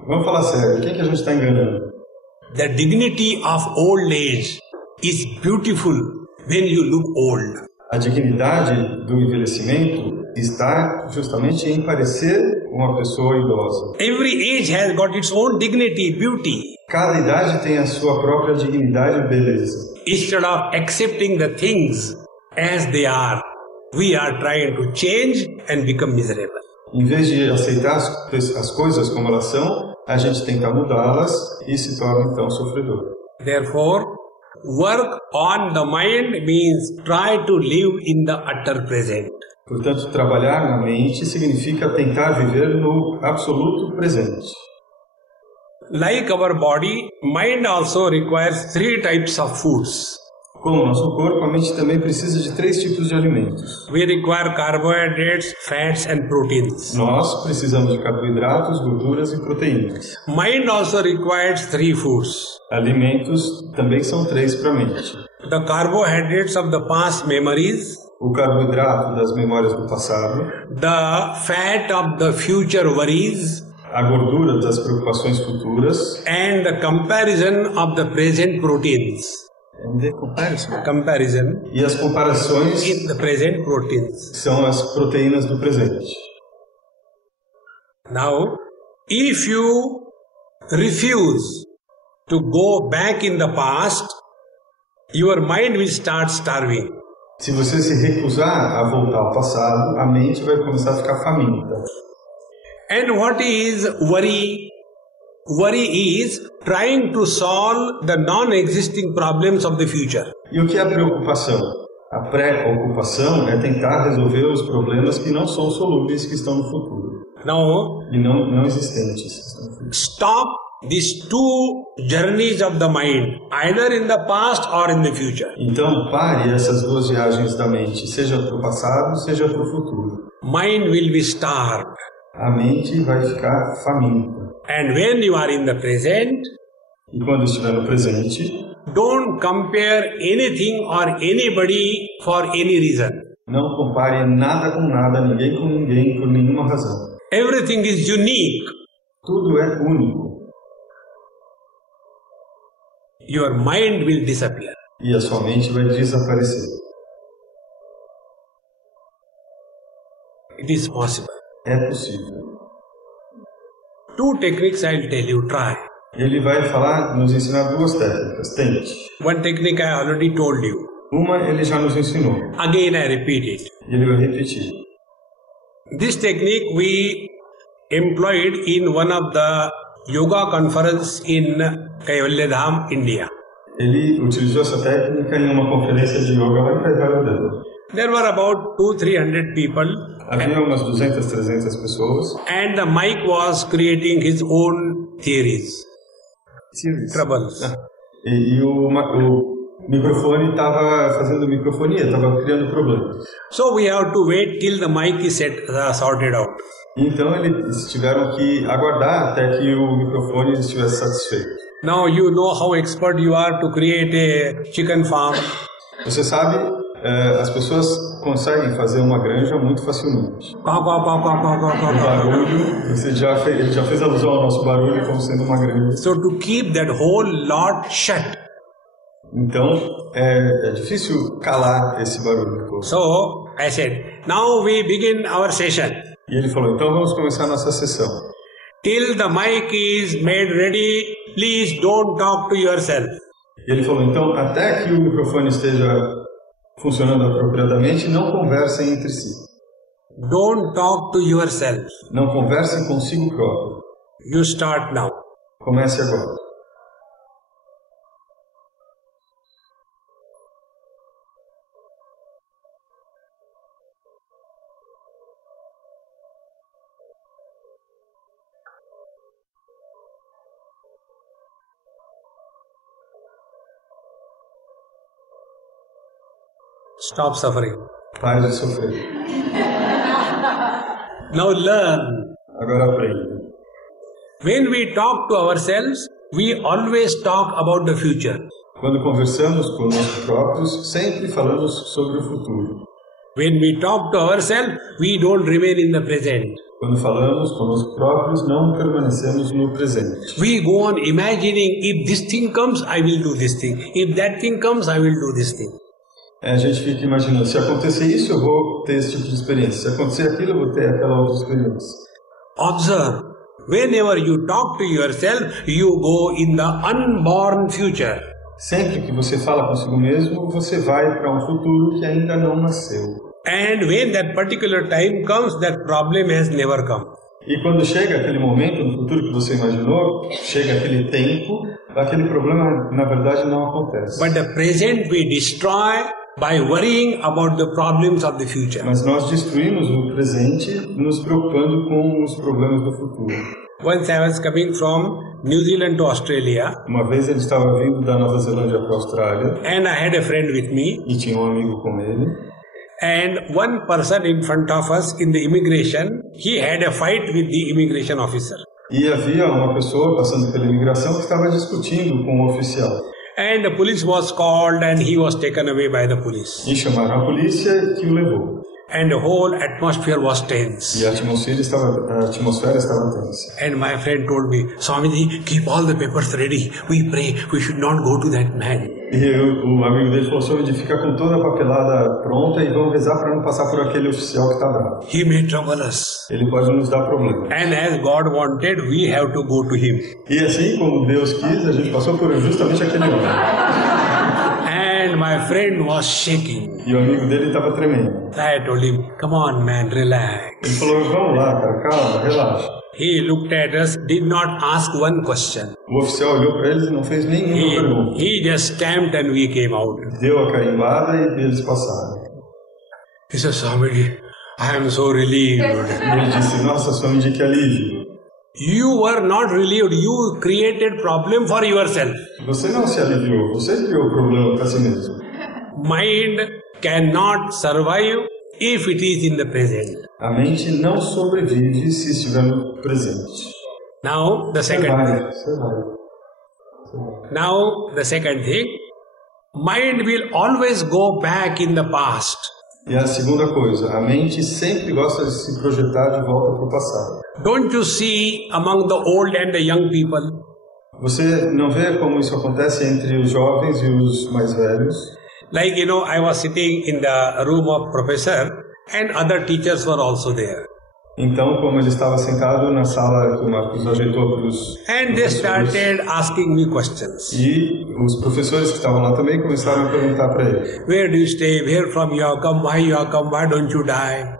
Vamos falar sério, quem que a gente está enganando? The dignity of old age is beautiful when you look old. A dignidade do envelhecimento está justamente em parecer uma pessoa idosa. Every age has got its own dignity, beauty. Cada idade tem a sua própria dignidade e beleza. Instead of accepting the things as they are, we are trying to change and become miserable. Em vez de aceitar as coisas como elas são, a gente tenta mudá-las e se torna então sofredor. Therefore, work on the mind means try to live in the utter present. Portanto, trabalhar na mente significa tentar viver no absoluto presente. Like our body, mind also requires 3 types of foods. Como o nosso corpo, a mente também precisa de 3 tipos de alimentos. We require carbohydrates, fats and proteins. Nós precisamos de carboidratos, gorduras e proteínas. Mind also requires 3 foods. Alimentos também são 3 para a mente. The carbohydrates of the past memories. O carboidrato das memórias do passado. The fat of the future worries. A gordura das preocupações futuras. And the comparison of the present proteins. Comparison. E as comparações in the present proteins. São as proteínas do presente. Now, if you refuse to go back in the past, your mind will start starving. Se você se recusar a voltar ao passado, a mente vai começar a ficar faminta. And what is worry? Worry is trying to solve the non-existing problems of the future. E o que é a preocupação? A preocupação é tentar resolver os problemas que não são solúveis, que estão no futuro. E não existentes. Stop these 2 journeys of the mind, either in the past or in the future. Então pare essas 2 viagens da mente, seja para o passado, seja para o futuro. mind will be starved. A mente vai ficar faminta. And when you are in the present, E quando estiver no presente, don't compare anything or anybody for any reason. não compare nada com nada, ninguém com ninguém, por nenhuma razão. Everything is unique. Tudo é único. Your mind will disappear. E a sua mente vai desaparecer. It is possible. É possível. 2 techniques I will tell you, try. Ele vai nos ensinar 2 técnicas. Tente. One technique I already told you. Uma ele já nos ensinou. Again I repeat it. E ele vai repetir. This technique we employed in one of the yoga conference in Kaivalyadham, India. Ele utilizou essa técnica em uma conferência de yoga lá em Kaivalyadham. There were about 200-300 people. Havia umas 200, 300 pessoas. And the mic was creating his own theories. Troubles. E o microfone estava fazendo microfonia, estava criando problemas. So we have to wait till the mic is sorted out. Então eles tiveram que aguardar até que o microfone estivesse satisfeito. Now you know how expert you are to create a chicken farm. Você sabe, as pessoas conseguem fazer uma granja muito facilmente. O barulho, ele já fez alusão ao nosso barulho como sendo uma granja. So to keep that whole lot shut. Então é difícil calar esse barulho. So I said, now we begin our session. E ele falou, então vamos começar a nossa sessão. Till the mic is made ready, please don't talk to yourself. E ele falou, então até que o microfone esteja funcionando apropriadamente, não conversem entre si. Don't talk to yourself. Não conversem consigo próprio. You start now. Comece agora. Stop suffering. Pare de sofrer. Now learn. Agora aprenda. When we talk to ourselves, we always talk about the future. Quando conversamos conosco próprios, sempre falamos sobre o futuro. When we talk to ourselves, we don't remain in the present. Quando falamos conosco próprios, não permanecemos no presente. We go on imagining, if this thing comes, I will do this thing. If that thing comes, I will do this thing. A gente fica imaginando, se acontecer isso, eu vou ter esse tipo de experiência. Se acontecer aquilo, eu vou ter aquela outra experiência. Observe, whenever you talk to yourself, you go in the unborn future. Sempre que você fala consigo mesmo, você vai para um futuro que ainda não nasceu. And when that particular time comes, that problem has never come. E quando chega aquele momento no futuro que você imaginou, chega aquele tempo, aquele problema na verdade não acontece. But the present we destroy by worrying about the problems of the future. Mas nós destruímos o presente nos preocupando com os problemas do futuro. Once I was coming from New Zealand to Australia. Uma vez ele estava vindo da Nova Zelândia para a Austrália. And I had a friend with me. E tinha um amigo com ele. And one person in front of us in the immigration, he had a fight with the immigration officer. E havia uma pessoa passando pela imigração que estava discutindo com o oficial. And the police was called and he was taken away by the police. E chamaram a polícia que o levou. And the whole atmosphere was tense. E a atmosfera estava tensa. And my friend told me, Swamiji, keep all the papers ready. We pray, we should not go to that man. E o amigo dele falou, Swamiji, fica com toda a papelada pronta e vamos rezar para não passar por aquele oficial que está bravo. He may trouble us. Ele pode nos dar problema. And as God wanted, we have to go to him. E assim como Deus quis, a gente passou por justamente aquele homem. And my friend was shaking. E o amigo dele estava tremendo. I told him, come on man, relax. Ele falou, vamos lá, cara, calma, relaxa. He looked at us, did not ask one question. O oficial olhou para eles e não fez nenhuma pergunta. He just stamped and we came out. Deu a carimbada e eles passaram. He said, Swamiji, I am so relieved. E ele disse, nossa, Swamiji, que alívio. You were not relieved, you created problem for yourself. Você não se aliviou, você criou o problema para si mesmo. Mind cannot survive if it is in the present. A mente não sobrevive se estiver no presente. Now the second thing, mind will always go back in the past. E a segunda coisa, a mente sempre gosta de se projetar de volta para o passado. Don't you see among the old and the young people? Você não vê como isso acontece entre os jovens e os mais velhos? Like, I was sitting in the room of professor and other teachers were also there. Então, como ele estava sentado na sala que o Marcos ajeitou para os And they started asking me questions. E os professores que estavam lá também começaram a perguntar para ele. Where do you stay? Where from you have come? Why you have come? Why don't you die?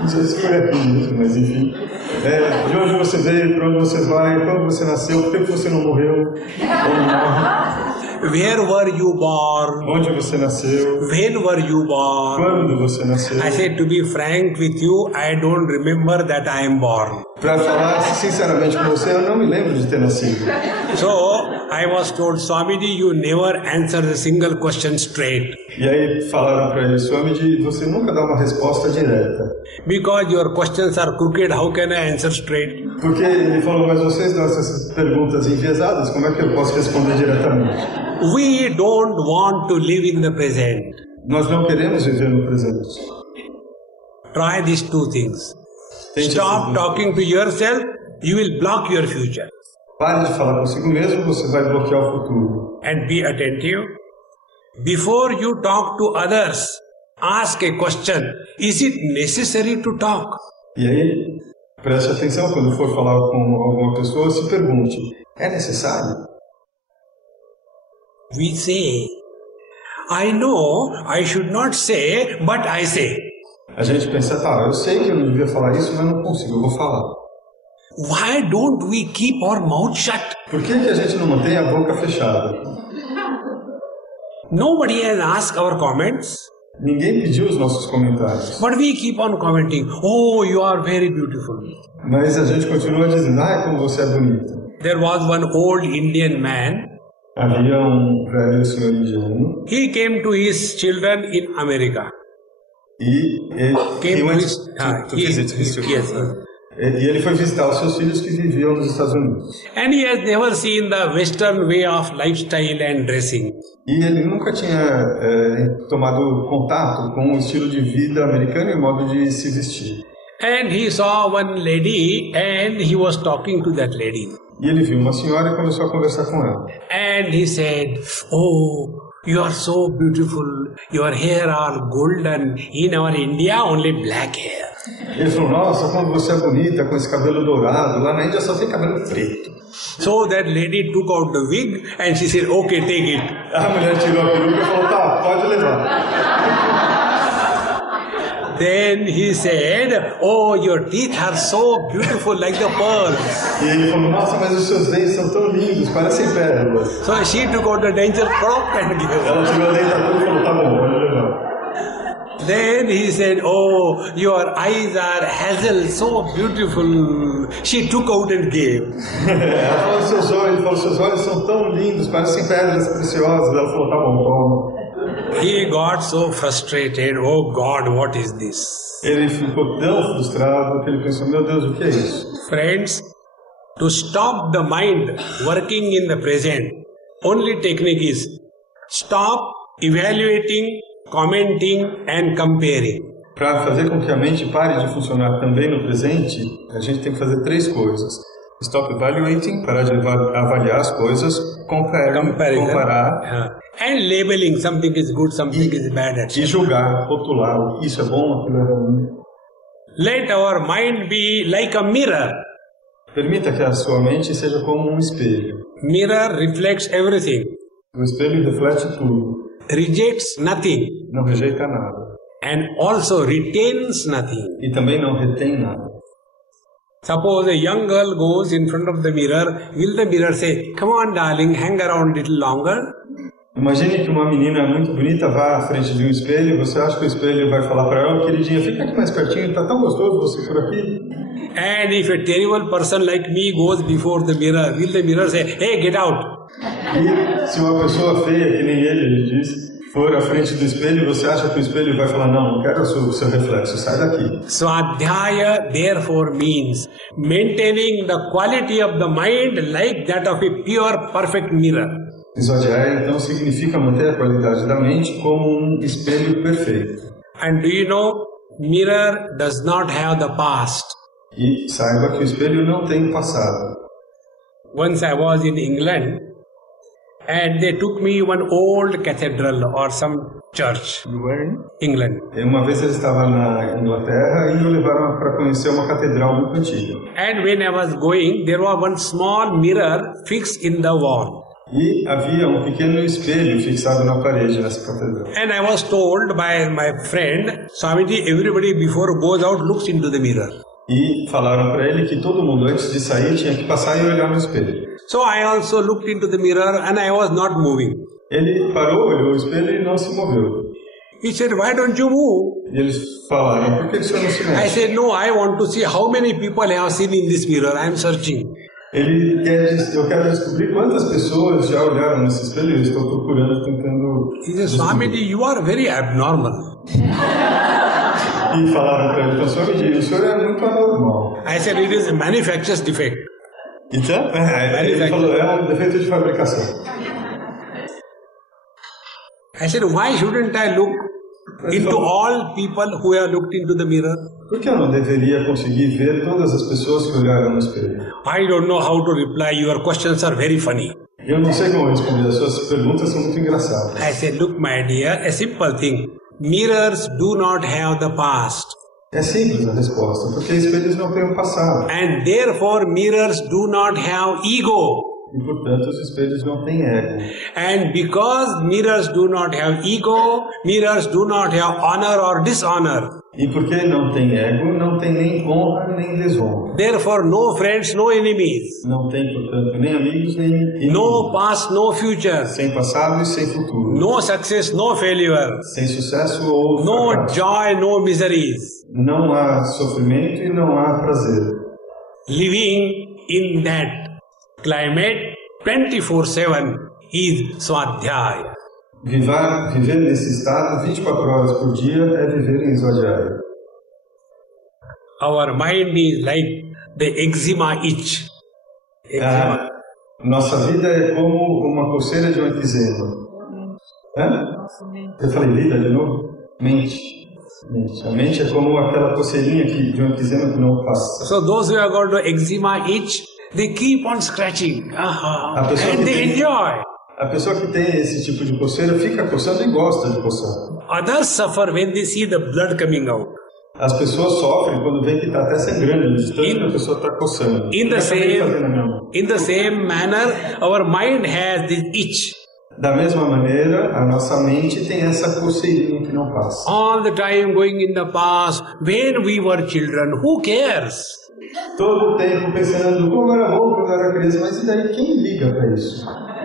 Não sei se foi aqui mesmo, mas enfim. De onde você veio? Para onde você vai? Quando você nasceu? Por que você não morreu? Ou não morre? Where were you born? Onde você nasceu? When were you born? Quando você nasceu? I said, to be frank with you, I don't remember that I am born. Para falar sinceramente com você, eu não me lembro de ter nascido. So, I was told, Swamiji, you never answer a single question straight. E aí falaram para ele, Swamiji, você nunca dá uma resposta direta. Because your questions are crooked, how can I answer straight? Porque ele falou, mas vocês dão essas perguntas enviesadas, como é que eu posso responder diretamente? We don't want to live in the present. Nós não queremos viver no presente. Try these two things. Stop talking to yourself, you will block your future. Pare de falar consigo mesmo, você vai bloquear o futuro. And be attentive. Before you talk to others, ask a question. Is it necessary to talk? E aí, preste atenção, quando for falar com alguma pessoa, se pergunte, é necessário? We say, I know I should not say, but I say. A gente pensa, eu sei que eu não devia falar isso, mas não consigo, eu vou falar. Why don't we keep our mouth shut? Por que a gente não mantém a boca fechada? Nobody has asked our comments. Ninguém pediu os nossos comentários. But we keep on commenting, oh, you are very beautiful. Mas a gente continua dizendo, como você é bonita. There was one old Indian man. Havia velho senhor indiano. He came to his children in America. E ele foi visitar os seus filhos que viviam nos Estados Unidos. And he has never seen the Western way of lifestyle and dressing. E ele nunca tinha tomado contato com o estilo de vida americano e o modo de se vestir. And he saw one lady and he was talking to that lady. E ele viu uma senhora e começou a conversar com ela. And he said, oh, you are so beautiful. Your hair are golden. In our India, only black hair. Ele falou, nossa, como você é bonita com esse cabelo dourado. Lá na Índia só tem cabelo preto. So that lady took out the wig and she said, okay, take it. A mulher tirou a peruca e falou, pode levar. Then he said, oh, your teeth are so beautiful like the pearls. E ele falou, nossa, mas os seus dentes são tão lindos, parecem pérolas. So she took out the denture crop and gave it. Ela tirou a dentadura e falou, tá bom, pode levar. Then he said, oh, your eyes are hazel, so beautiful. She took out and gave. Ela falou, seus olhos são tão lindos, parecem pedras preciosas. Ela falou, tá bom, toma. He got so frustrated. Oh God, what is this? Ele ficou tão frustrado que ele pensou, meu Deus, o que é isso? Friends, to stop the mind working in the present, only technique is stop evaluating, commenting and comparing. Para fazer com que a mente pare de funcionar também no presente, a gente tem que fazer 3 coisas. Stop evaluating, parar de avaliar as coisas, comparar. And labeling, something is good, something is bad, etc. E julgar, rotular, isso é bom, aquilo é ruim. Let our mind be like a mirror. Permita que a sua mente seja como um espelho. Mirror reflects everything. O espelho reflete tudo. Rejects nothing. Não rejeita nada. And also retains nothing. E também não retém nada. Suppose a young girl goes in front of the mirror, will the mirror say, come on darling, hang around a little longer? Imagine que uma menina muito bonita vá à frente de um espelho e você acha que o espelho vai falar para ela, queridinha, fica aqui mais pertinho, tá tão gostoso você por aqui. And if a terrible person like me goes before the mirror, will the mirror say, hey, get out? E se uma pessoa feia, que nem ele diz, for à frente do espelho, você acha que o espelho vai falar, não quero o seu reflexo, sai daqui. Svadhyaya therefore means maintaining the quality of the mind like that of a pure, perfect mirror. Svadhyaya então significa manter a qualidade da mente como um espelho perfeito. And do you know, mirror does not have the past. E saiba que o espelho não tem passado. Once I was in England and they took me one old cathedral or some church. You were in? England. Uma vez ele estava na Inglaterra e me levaram para conhecer uma catedral muito antiga. And when I was going, there was one small mirror fixed in the wall. E havia um pequeno espelho fixado na parede nessa catedral. And I was told by my friend, Swamiji, everybody before goes out looks into the mirror. E falaram para ele que todo mundo antes de sair tinha que passar e olhar no espelho. So I also looked into the mirror and I was not moving. Ele parou, olhou o espelho e não se moveu. He said, why don't you move? E eles falaram, por que o senhor não se I mexe? said, no, I want to see how many people I have seen in this mirror. I am searching. Eu quero descobrir quantas pessoas já olharam nesse espelho e eu estou procurando, tentando... He said, Swamiji, you are very abnormal. E falaram para ele, então, Swamiji, o senhor é muito anormal. I said, it is a manufacturer's defect. Então, ele falou, é um defeito de fabricação. I said, why shouldn't I look into all people who have looked into the mirror? Por que eu não deveria conseguir ver todas as pessoas que olharam no espelho? I don't know how to reply. Your questions are very funny. Eu não sei como responder, as suas perguntas são muito engraçadas. I said, look, my dear, a simple thing. Mirrors do not have the past. É simples a resposta, porque espelhos não têm o passado. And therefore, mirrors do not have ego. E, portanto, os espelhos não têm ego. And because mirrors do not have ego, mirrors do not have honor or dishonor. E porque não tem ego, não tem nem honra nem desonra. Therefore, no friends, no enemies. Não tem, portanto, nem amigos nem inimigos. No past, no future. Sem passado e sem futuro. No success, no failure. Sem sucesso ou No fracasso. joy, no miseries. Não há sofrimento e não há prazer. Living in that climate 24/7 is Svadhyaya. Viver nesse estado 24 horas por dia é viver em Svadhyaya. Our mind is like the eczema itch. Eczema. Nossa vida é como uma coceira de um eczema. Eu falei vida de novo? Mente. A mente é como aquela coceirinha de um eczema que não passa. So those who have got the eczema itch, they keep on scratching. And they enjoy. A pessoa que tem esse tipo de coceira fica coçando e gosta de coçar. Others suffer when they see the blood coming out. As pessoas sofrem quando vê que está até sangrando, de tanto que a pessoa está coçando. In the same manner, our mind has this itch. Da mesma maneira, a nossa mente tem essa coceirinha que não passa. All the time going in the past, when we were children, who cares? Todo o tempo pensando como era bom quando era criança, mas e daí quem liga para isso?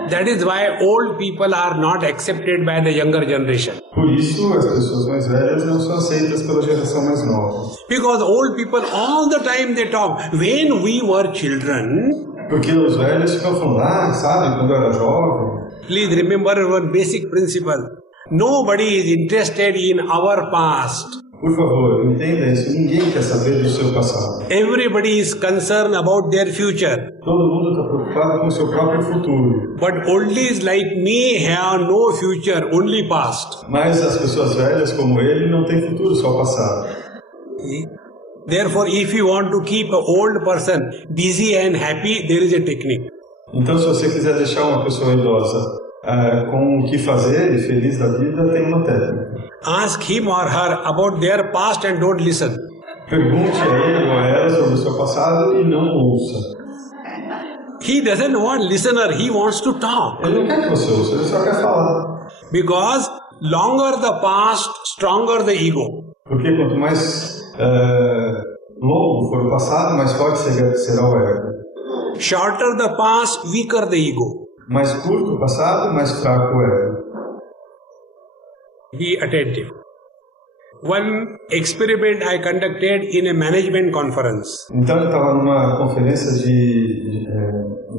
That is why old people are not accepted by the younger generation. Por isso, as pessoas mais velhas não são aceitas pela geração mais nova. Because old people all the time they talk, when we were children. Porque os velhos ficam falando, sabe, quando eu era jovem. Please remember one basic principle. Nobody is interested in our past. Por favor, entenda isso. Ninguém quer saber do seu passado. Everybody is concerned about their future. Todo mundo está preocupado com o seu próprio futuro. But oldies like me have no future, only past. Mas as pessoas velhas como ele não têm futuro, só passado. Therefore, if you want to keep an old person busy and happy, there is a technique. Então, se você quiser deixar uma pessoa idosa com o que fazer e feliz da vida, tem uma técnica. Ask him or her about their past and don't listen. Pergunte a ele ou a ela sobre o seu passado e não ouça. He doesn't want listener, he wants to talk. Ele não quer que você ouça, ele só quer falar. Because longer the past, stronger the ego. Porque quanto mais longo for o passado, mais forte será o ego. Shorter the past, weaker the ego. Mais curto o passado, mais fraco o ego. Be attentive. one experiment I conducted in a management conference. Então ele estava numa conferência de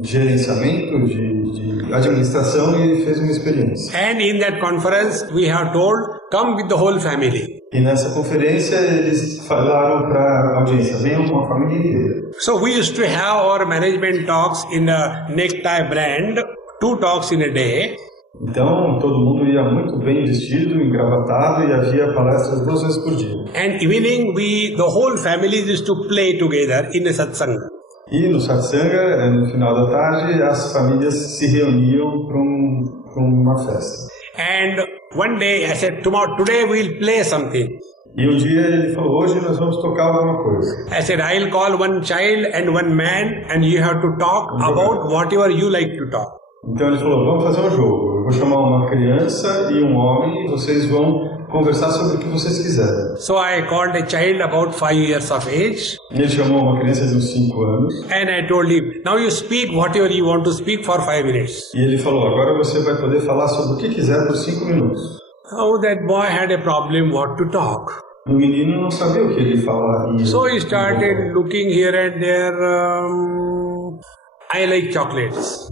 gerenciamento, de administração, e ele fez uma experiência. And in that conference we have told, come with the whole family. E nessa conferência eles falaram para a audiência, venham com a família inteira. So we used to have our management talks in a necktie brand, 2 talks in a day. Então todo mundo ia muito bem vestido, engravatado, e havia palestras 2 vezes por dia. And evening the whole family used to play together in a satsanga. E no satsanga, no final da tarde, as famílias se reuniam para uma festa. And one day I said, today we'll play something. E dia ele falou, hoje nós vamos tocar alguma coisa. I said, I'll call one child and one man and you have to talk about whatever you like to talk. Então ele falou, vamos fazer um jogo. Eu vou chamar uma criança e um homem e vocês vão conversar sobre o que vocês quiserem. So I called a child about 5 years of age. Ele chamou uma criança de uns 5 anos. And I told him, now you speak whatever you want to speak for 5 minutes. E ele falou, agora você vai poder falar sobre o que quiser por 5 minutos. Oh, that boy had a problem what to talk. O menino não sabia o que ele falar. So he started looking here and there. I like chocolates.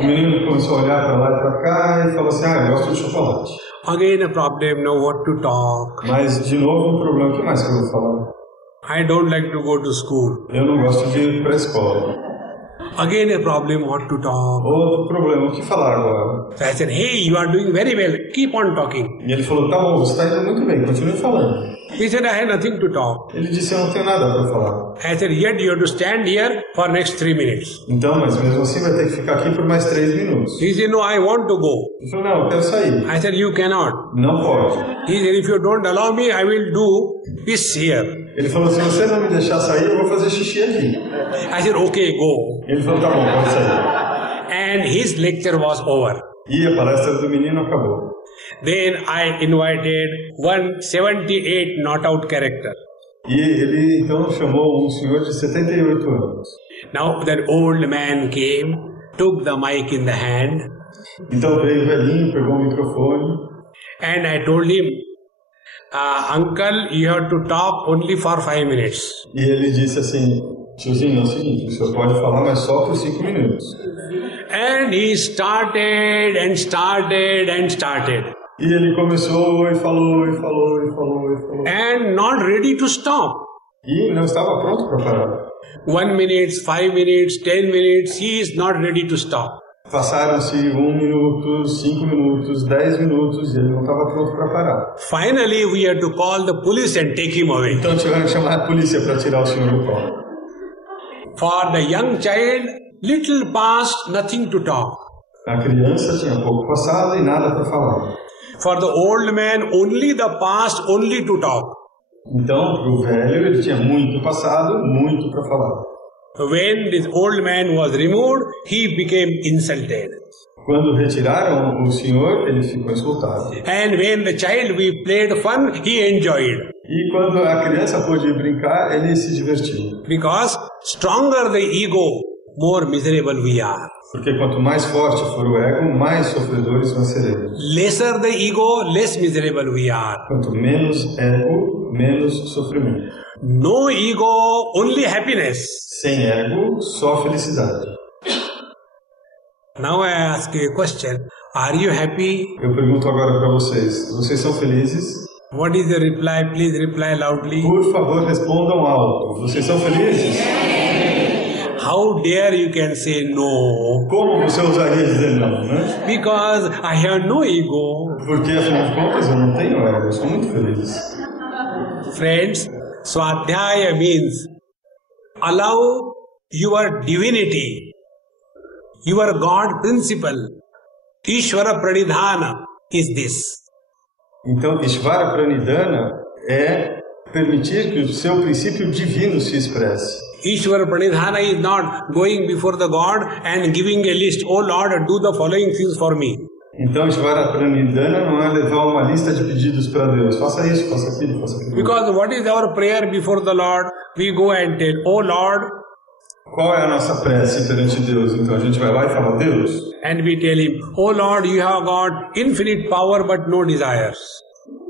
O menino começou a olhar para lá e para cá e falou assim, eu gosto de chocolate. Again a problem, now what to talk. Mas de novo um problema, o que mais que eu vou falar? I don't like to go to school. Eu não gosto de ir para a escola. Again a problem, what to talk. Outro problema, o que falar agora? So I said, hey, you are doing very well, keep on talking. E ele falou, tá bom, você está indo muito bem, continue falando. He said, I have nothing to talk. Ele disse, eu não tenho nada para falar. I said, yet you have to stand here for next 3 minutes. Então, mas mesmo assim vai ter que ficar aqui por mais 3 minutos. He said, no, I want to go. Ele falou, não, eu quero sair. I said, you cannot. Não pode. He said, if you don't allow me, I will do piss here. Ele falou, se você não me deixar sair, eu vou fazer xixi aqui. I said, okay, go. Ele falou, tá bom, pode sair. And his lecture was over. E a palestra do menino acabou. Then I invited one 78 not out character. E ele então chamou um senhor de 78 anos. Now that old man came, took the mic in the hand. Então veio o velhinho, pegou o microfone. And I told him, uncle, you have to talk only for 5 minutes. E ele disse assim, tiozinho, é o seguinte, o senhor pode falar, mas só por 5 minutos. And he started and started and started. E ele começou e falou, e falou, e falou, e falou. And not ready to stop. E não estava pronto para parar. 1 minute, 5 minutes, 10 minutes, he is not ready to stop. Passaram-se 1 minuto, 5 minutos, 10 minutos, e ele não estava pronto para parar. Finally, we had to call the police and take him away. Então tiveram que chamar a polícia para tirar o senhor do colo. For the young child, little past, nothing to talk. A criança tinha pouco passado e nada para falar. For the old man, only the past, only to talk. Então, para o velho, ele tinha muito passado, muito para falar. When this old man was removed, he became insulted. Quando retiraram o senhor, ele ficou insultado. And when the child we played fun, he enjoyed. E quando a criança pôde brincar, ele se divertiu. Because stronger the ego, more miserable we are. Porque quanto mais forte for o ego, mais sofredores nós seremos. Lesser the ego, less miserable we are. Quanto menos ego, menos sofrimento. No ego, only happiness. Sem ego, só felicidade. Now I ask you a question. Are you happy? Eu pergunto agora para vocês. Vocês são felizes? What is the reply? Please reply loudly. Por favor, respondam alto. Vocês são felizes? How dare you can say no? Como você ousaria dizer não, né? Because I have no ego. Porque, afinal de contas, eu não tenho ego. Eu sou muito feliz. Friends, Svadhyaya means allow your divinity, your God principle, Ishavara Pranidhana is this. Então, Ishavara Pranidhana é permitir que o seu princípio divino se expresse. Ishavara Pranidhana is not going before the God and giving a list, oh Lord, do the following things for me. Então, Ishavara Pranidhana não é levar uma lista de pedidos para Deus. Faça isso, faça aquilo, faça aquilo. Because what is our prayer before the Lord? We go and tell, oh Lord. Qual é a nossa prece perante Deus? Então, a gente vai lá e fala, Deus. And we tell Him, oh Lord, you have got infinite power but no desires.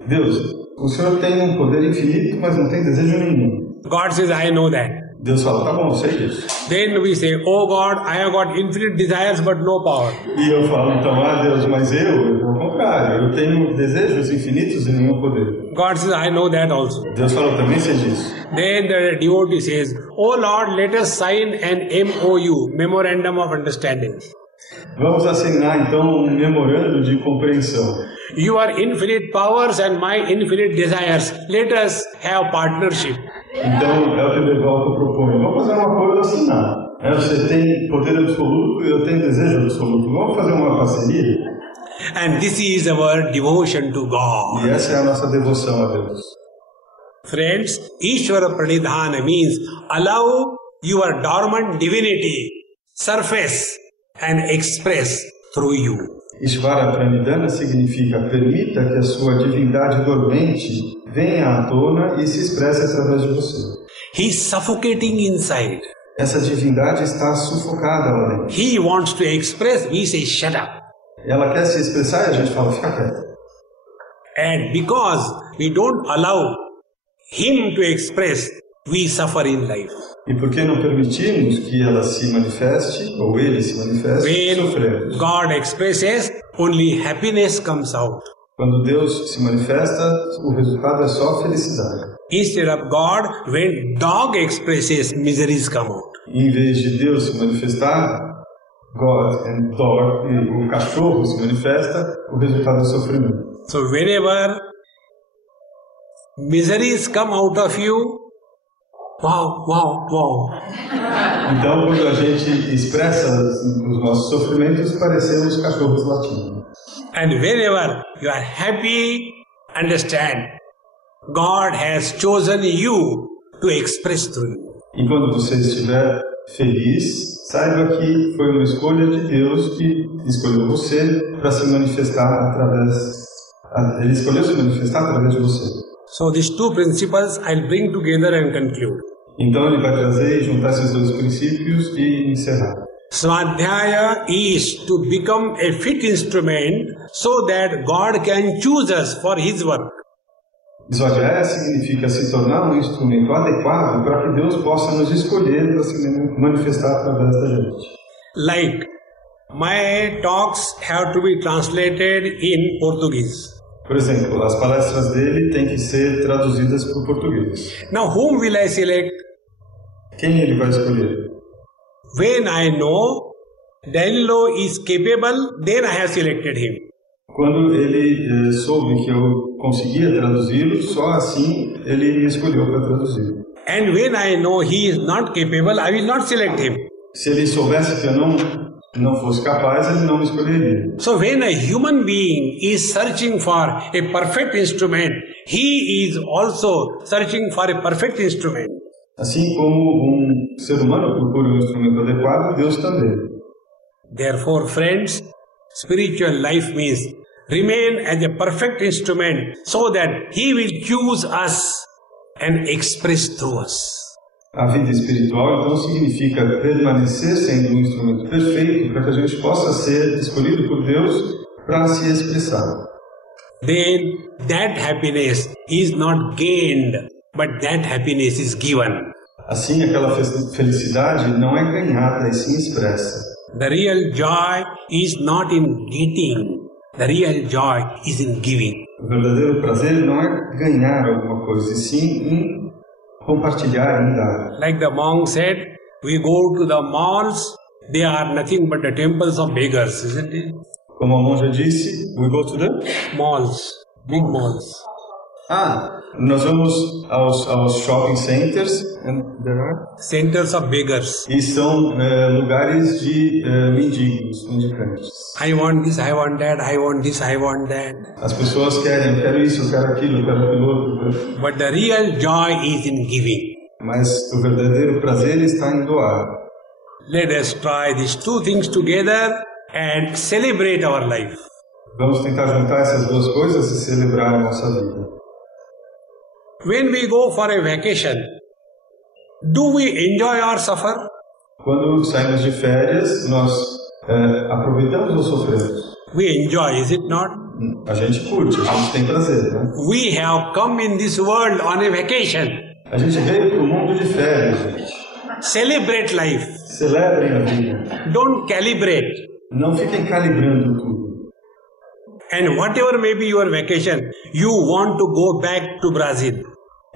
Deus, o Senhor tem um poder infinito, mas não tem desejo nenhum. God says, I know that. Deus fala, tá bom, eu sei disso. Then we say, oh God, I have got infinite desires but no power. E eu falo, então, Deus, mas ao contrário, eu tenho desejos infinitos e nenhum poder. God says, I know that also. Deus falou, também sei disso. Then the devotee says, oh Lord, let us sign an MOU, Memorandum of Understanding. Vamos assinar então um memorando de compreensão. Your infinite powers and my infinite desires, let us have partnership. Então é o que eu proponho. Vamos fazer um acordo assinar. Você tem poder absoluto e eu tenho desejo absoluto. Vamos fazer uma parceria. And this is our devotion to God. E essa é a nossa devoção a Deus. Friends, Ishavara Pranidhana means allow your dormant divinity surface and express through you. Ishavara Pranidhana significa permita que a sua divindade dormente venha à tona e se expresse através de você. He is suffocating inside. Essa divindade está sufocada lá dentro. He wants to express, we say shut up. Ela quer se expressar e a gente fala fica quieto. And because we don't allow him to express, we suffer in life. E por que não permitimos que ela se manifeste, ou ele se manifeste, sofremos? God expresses, only happiness comes out. Quando Deus se manifesta, o resultado é só felicidade. Instead of God, when dog expresses, miseries come out. Em vez de Deus se manifestar, God and dog, e o cachorro se manifesta, o resultado é sofrimento. So whenever miseries come out of you, wow, wow, wow. Então, quando a gente expressa os nossos sofrimentos, parecemos cachorros latindo. And whenever you are happy, understand, God has chosen you to express through you. E quando você estiver feliz, saiba que foi uma escolha de Deus que escolheu você para se manifestar através. Ele escolheu se manifestar através de você. So these two principles I'll bring together and conclude. Então ele vai trazer e juntar esses dois princípios e encerrar. Svadhyaya is to become a fit instrument so that God can choose us for His work. Svadhyaya significa se tornar um instrumento adequado para que Deus possa nos escolher para se manifestar através da gente. Like, my talks have to be translated in Portuguese. Por exemplo, as palestras dele têm que ser traduzidas para o português. Now, whom will I select? Quem ele vai escolher? When I know Danilo is capable, then I have selected him. Quando ele soube que eu conseguia traduzi-lo, só assim ele me escolheu para traduzir. And when I know he is not capable, I will not select him. Se ele soubesse que eu não fosse capaz, ele não me escolheria. So when a human being is searching for a perfect instrument, he is also searching for a perfect instrument. Assim como um ser humano procura um instrumento adequado, Deus também. Therefore, friends, spiritual life means remain as a perfect instrument so that He will choose us and express through us. A vida espiritual, então, significa permanecer sendo um instrumento perfeito para que a gente possa ser escolhido por Deus para se expressar. Then that happiness is not gained, but that happiness is given. Assim, aquela felicidade não é ganhada e sim expressa. The real joy is not in getting. The real joy is in giving. O verdadeiro prazer não é ganhar alguma coisa, e sim em compartilhar, em dar. Like the monk said, we go to the malls, they are nothing but the temples of beggars, isn't it? Como a monja disse, we go to the Malls, big malls. Nós vamos aos shopping centers, and there are? Centers of beggars. E são lugares de mendigos, mendicantes. I want this, I want that, I want this, I want that. As pessoas querem, eu quero isso, eu quero aquilo, eu quero aquilo outro. But the real joy is in giving. Mas o verdadeiro prazer está em doar. Let us try these two things together and celebrate our life. Vamos tentar juntar essas duas coisas e celebrar a nossa vida. When we go for a vacation, do we enjoy or suffer? Quando saímos de férias, nós Aproveitamos ou sofremos? We enjoy, is it not? A gente curte, a gente tem prazer, né? We have come in this world on a vacation. A gente veio para o mundo de férias, gente. Celebrate life. Celebrem a vida. Don't calibrate. Não fiquem calibrando tudo. And whatever may be your vacation, you want to go back to Brazil.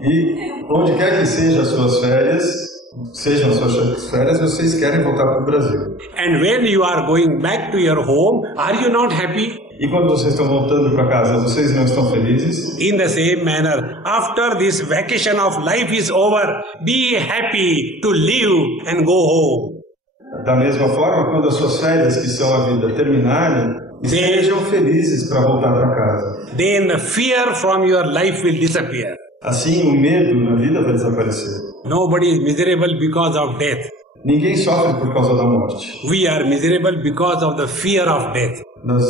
E onde quer que sejam as suas férias, vocês querem voltar para o Brasil. And when you are going back to your home, are you not happy? E quando vocês estão voltando para casa, vocês não estão felizes? In the same manner, after this vacation of life is over, be happy to live and go home. Da mesma forma, quando as suas férias, que são a vida, terminarem, sejam felizes para voltar para casa. Then the fear from your life will disappear. Assim, o medo na vida vai desaparecer. Nobody is miserable because of death. Ninguém sofre por causa da morte. We are miserable because of the fear of death. Nós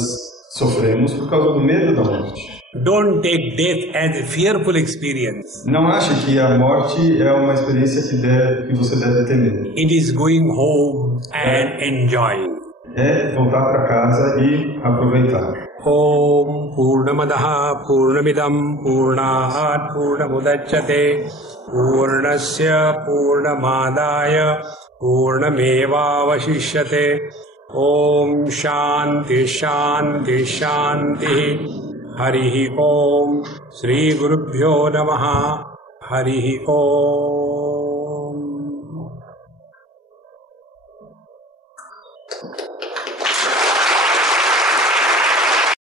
sofremos por causa do medo da morte. Don't take death as a fearful experience. Não ache que a morte é uma experiência que você deve temer. It is going home and enjoying. É voltar para casa e aproveitar. Om Purnamadaha Purnamidam Purnahat Purnamudachyate Purnasya Purnamadaya Purnamevavashishyate. Om Shanti Shanti Shanti. Harihi Om Shri Gurubhyo Namaha. Harihi Om.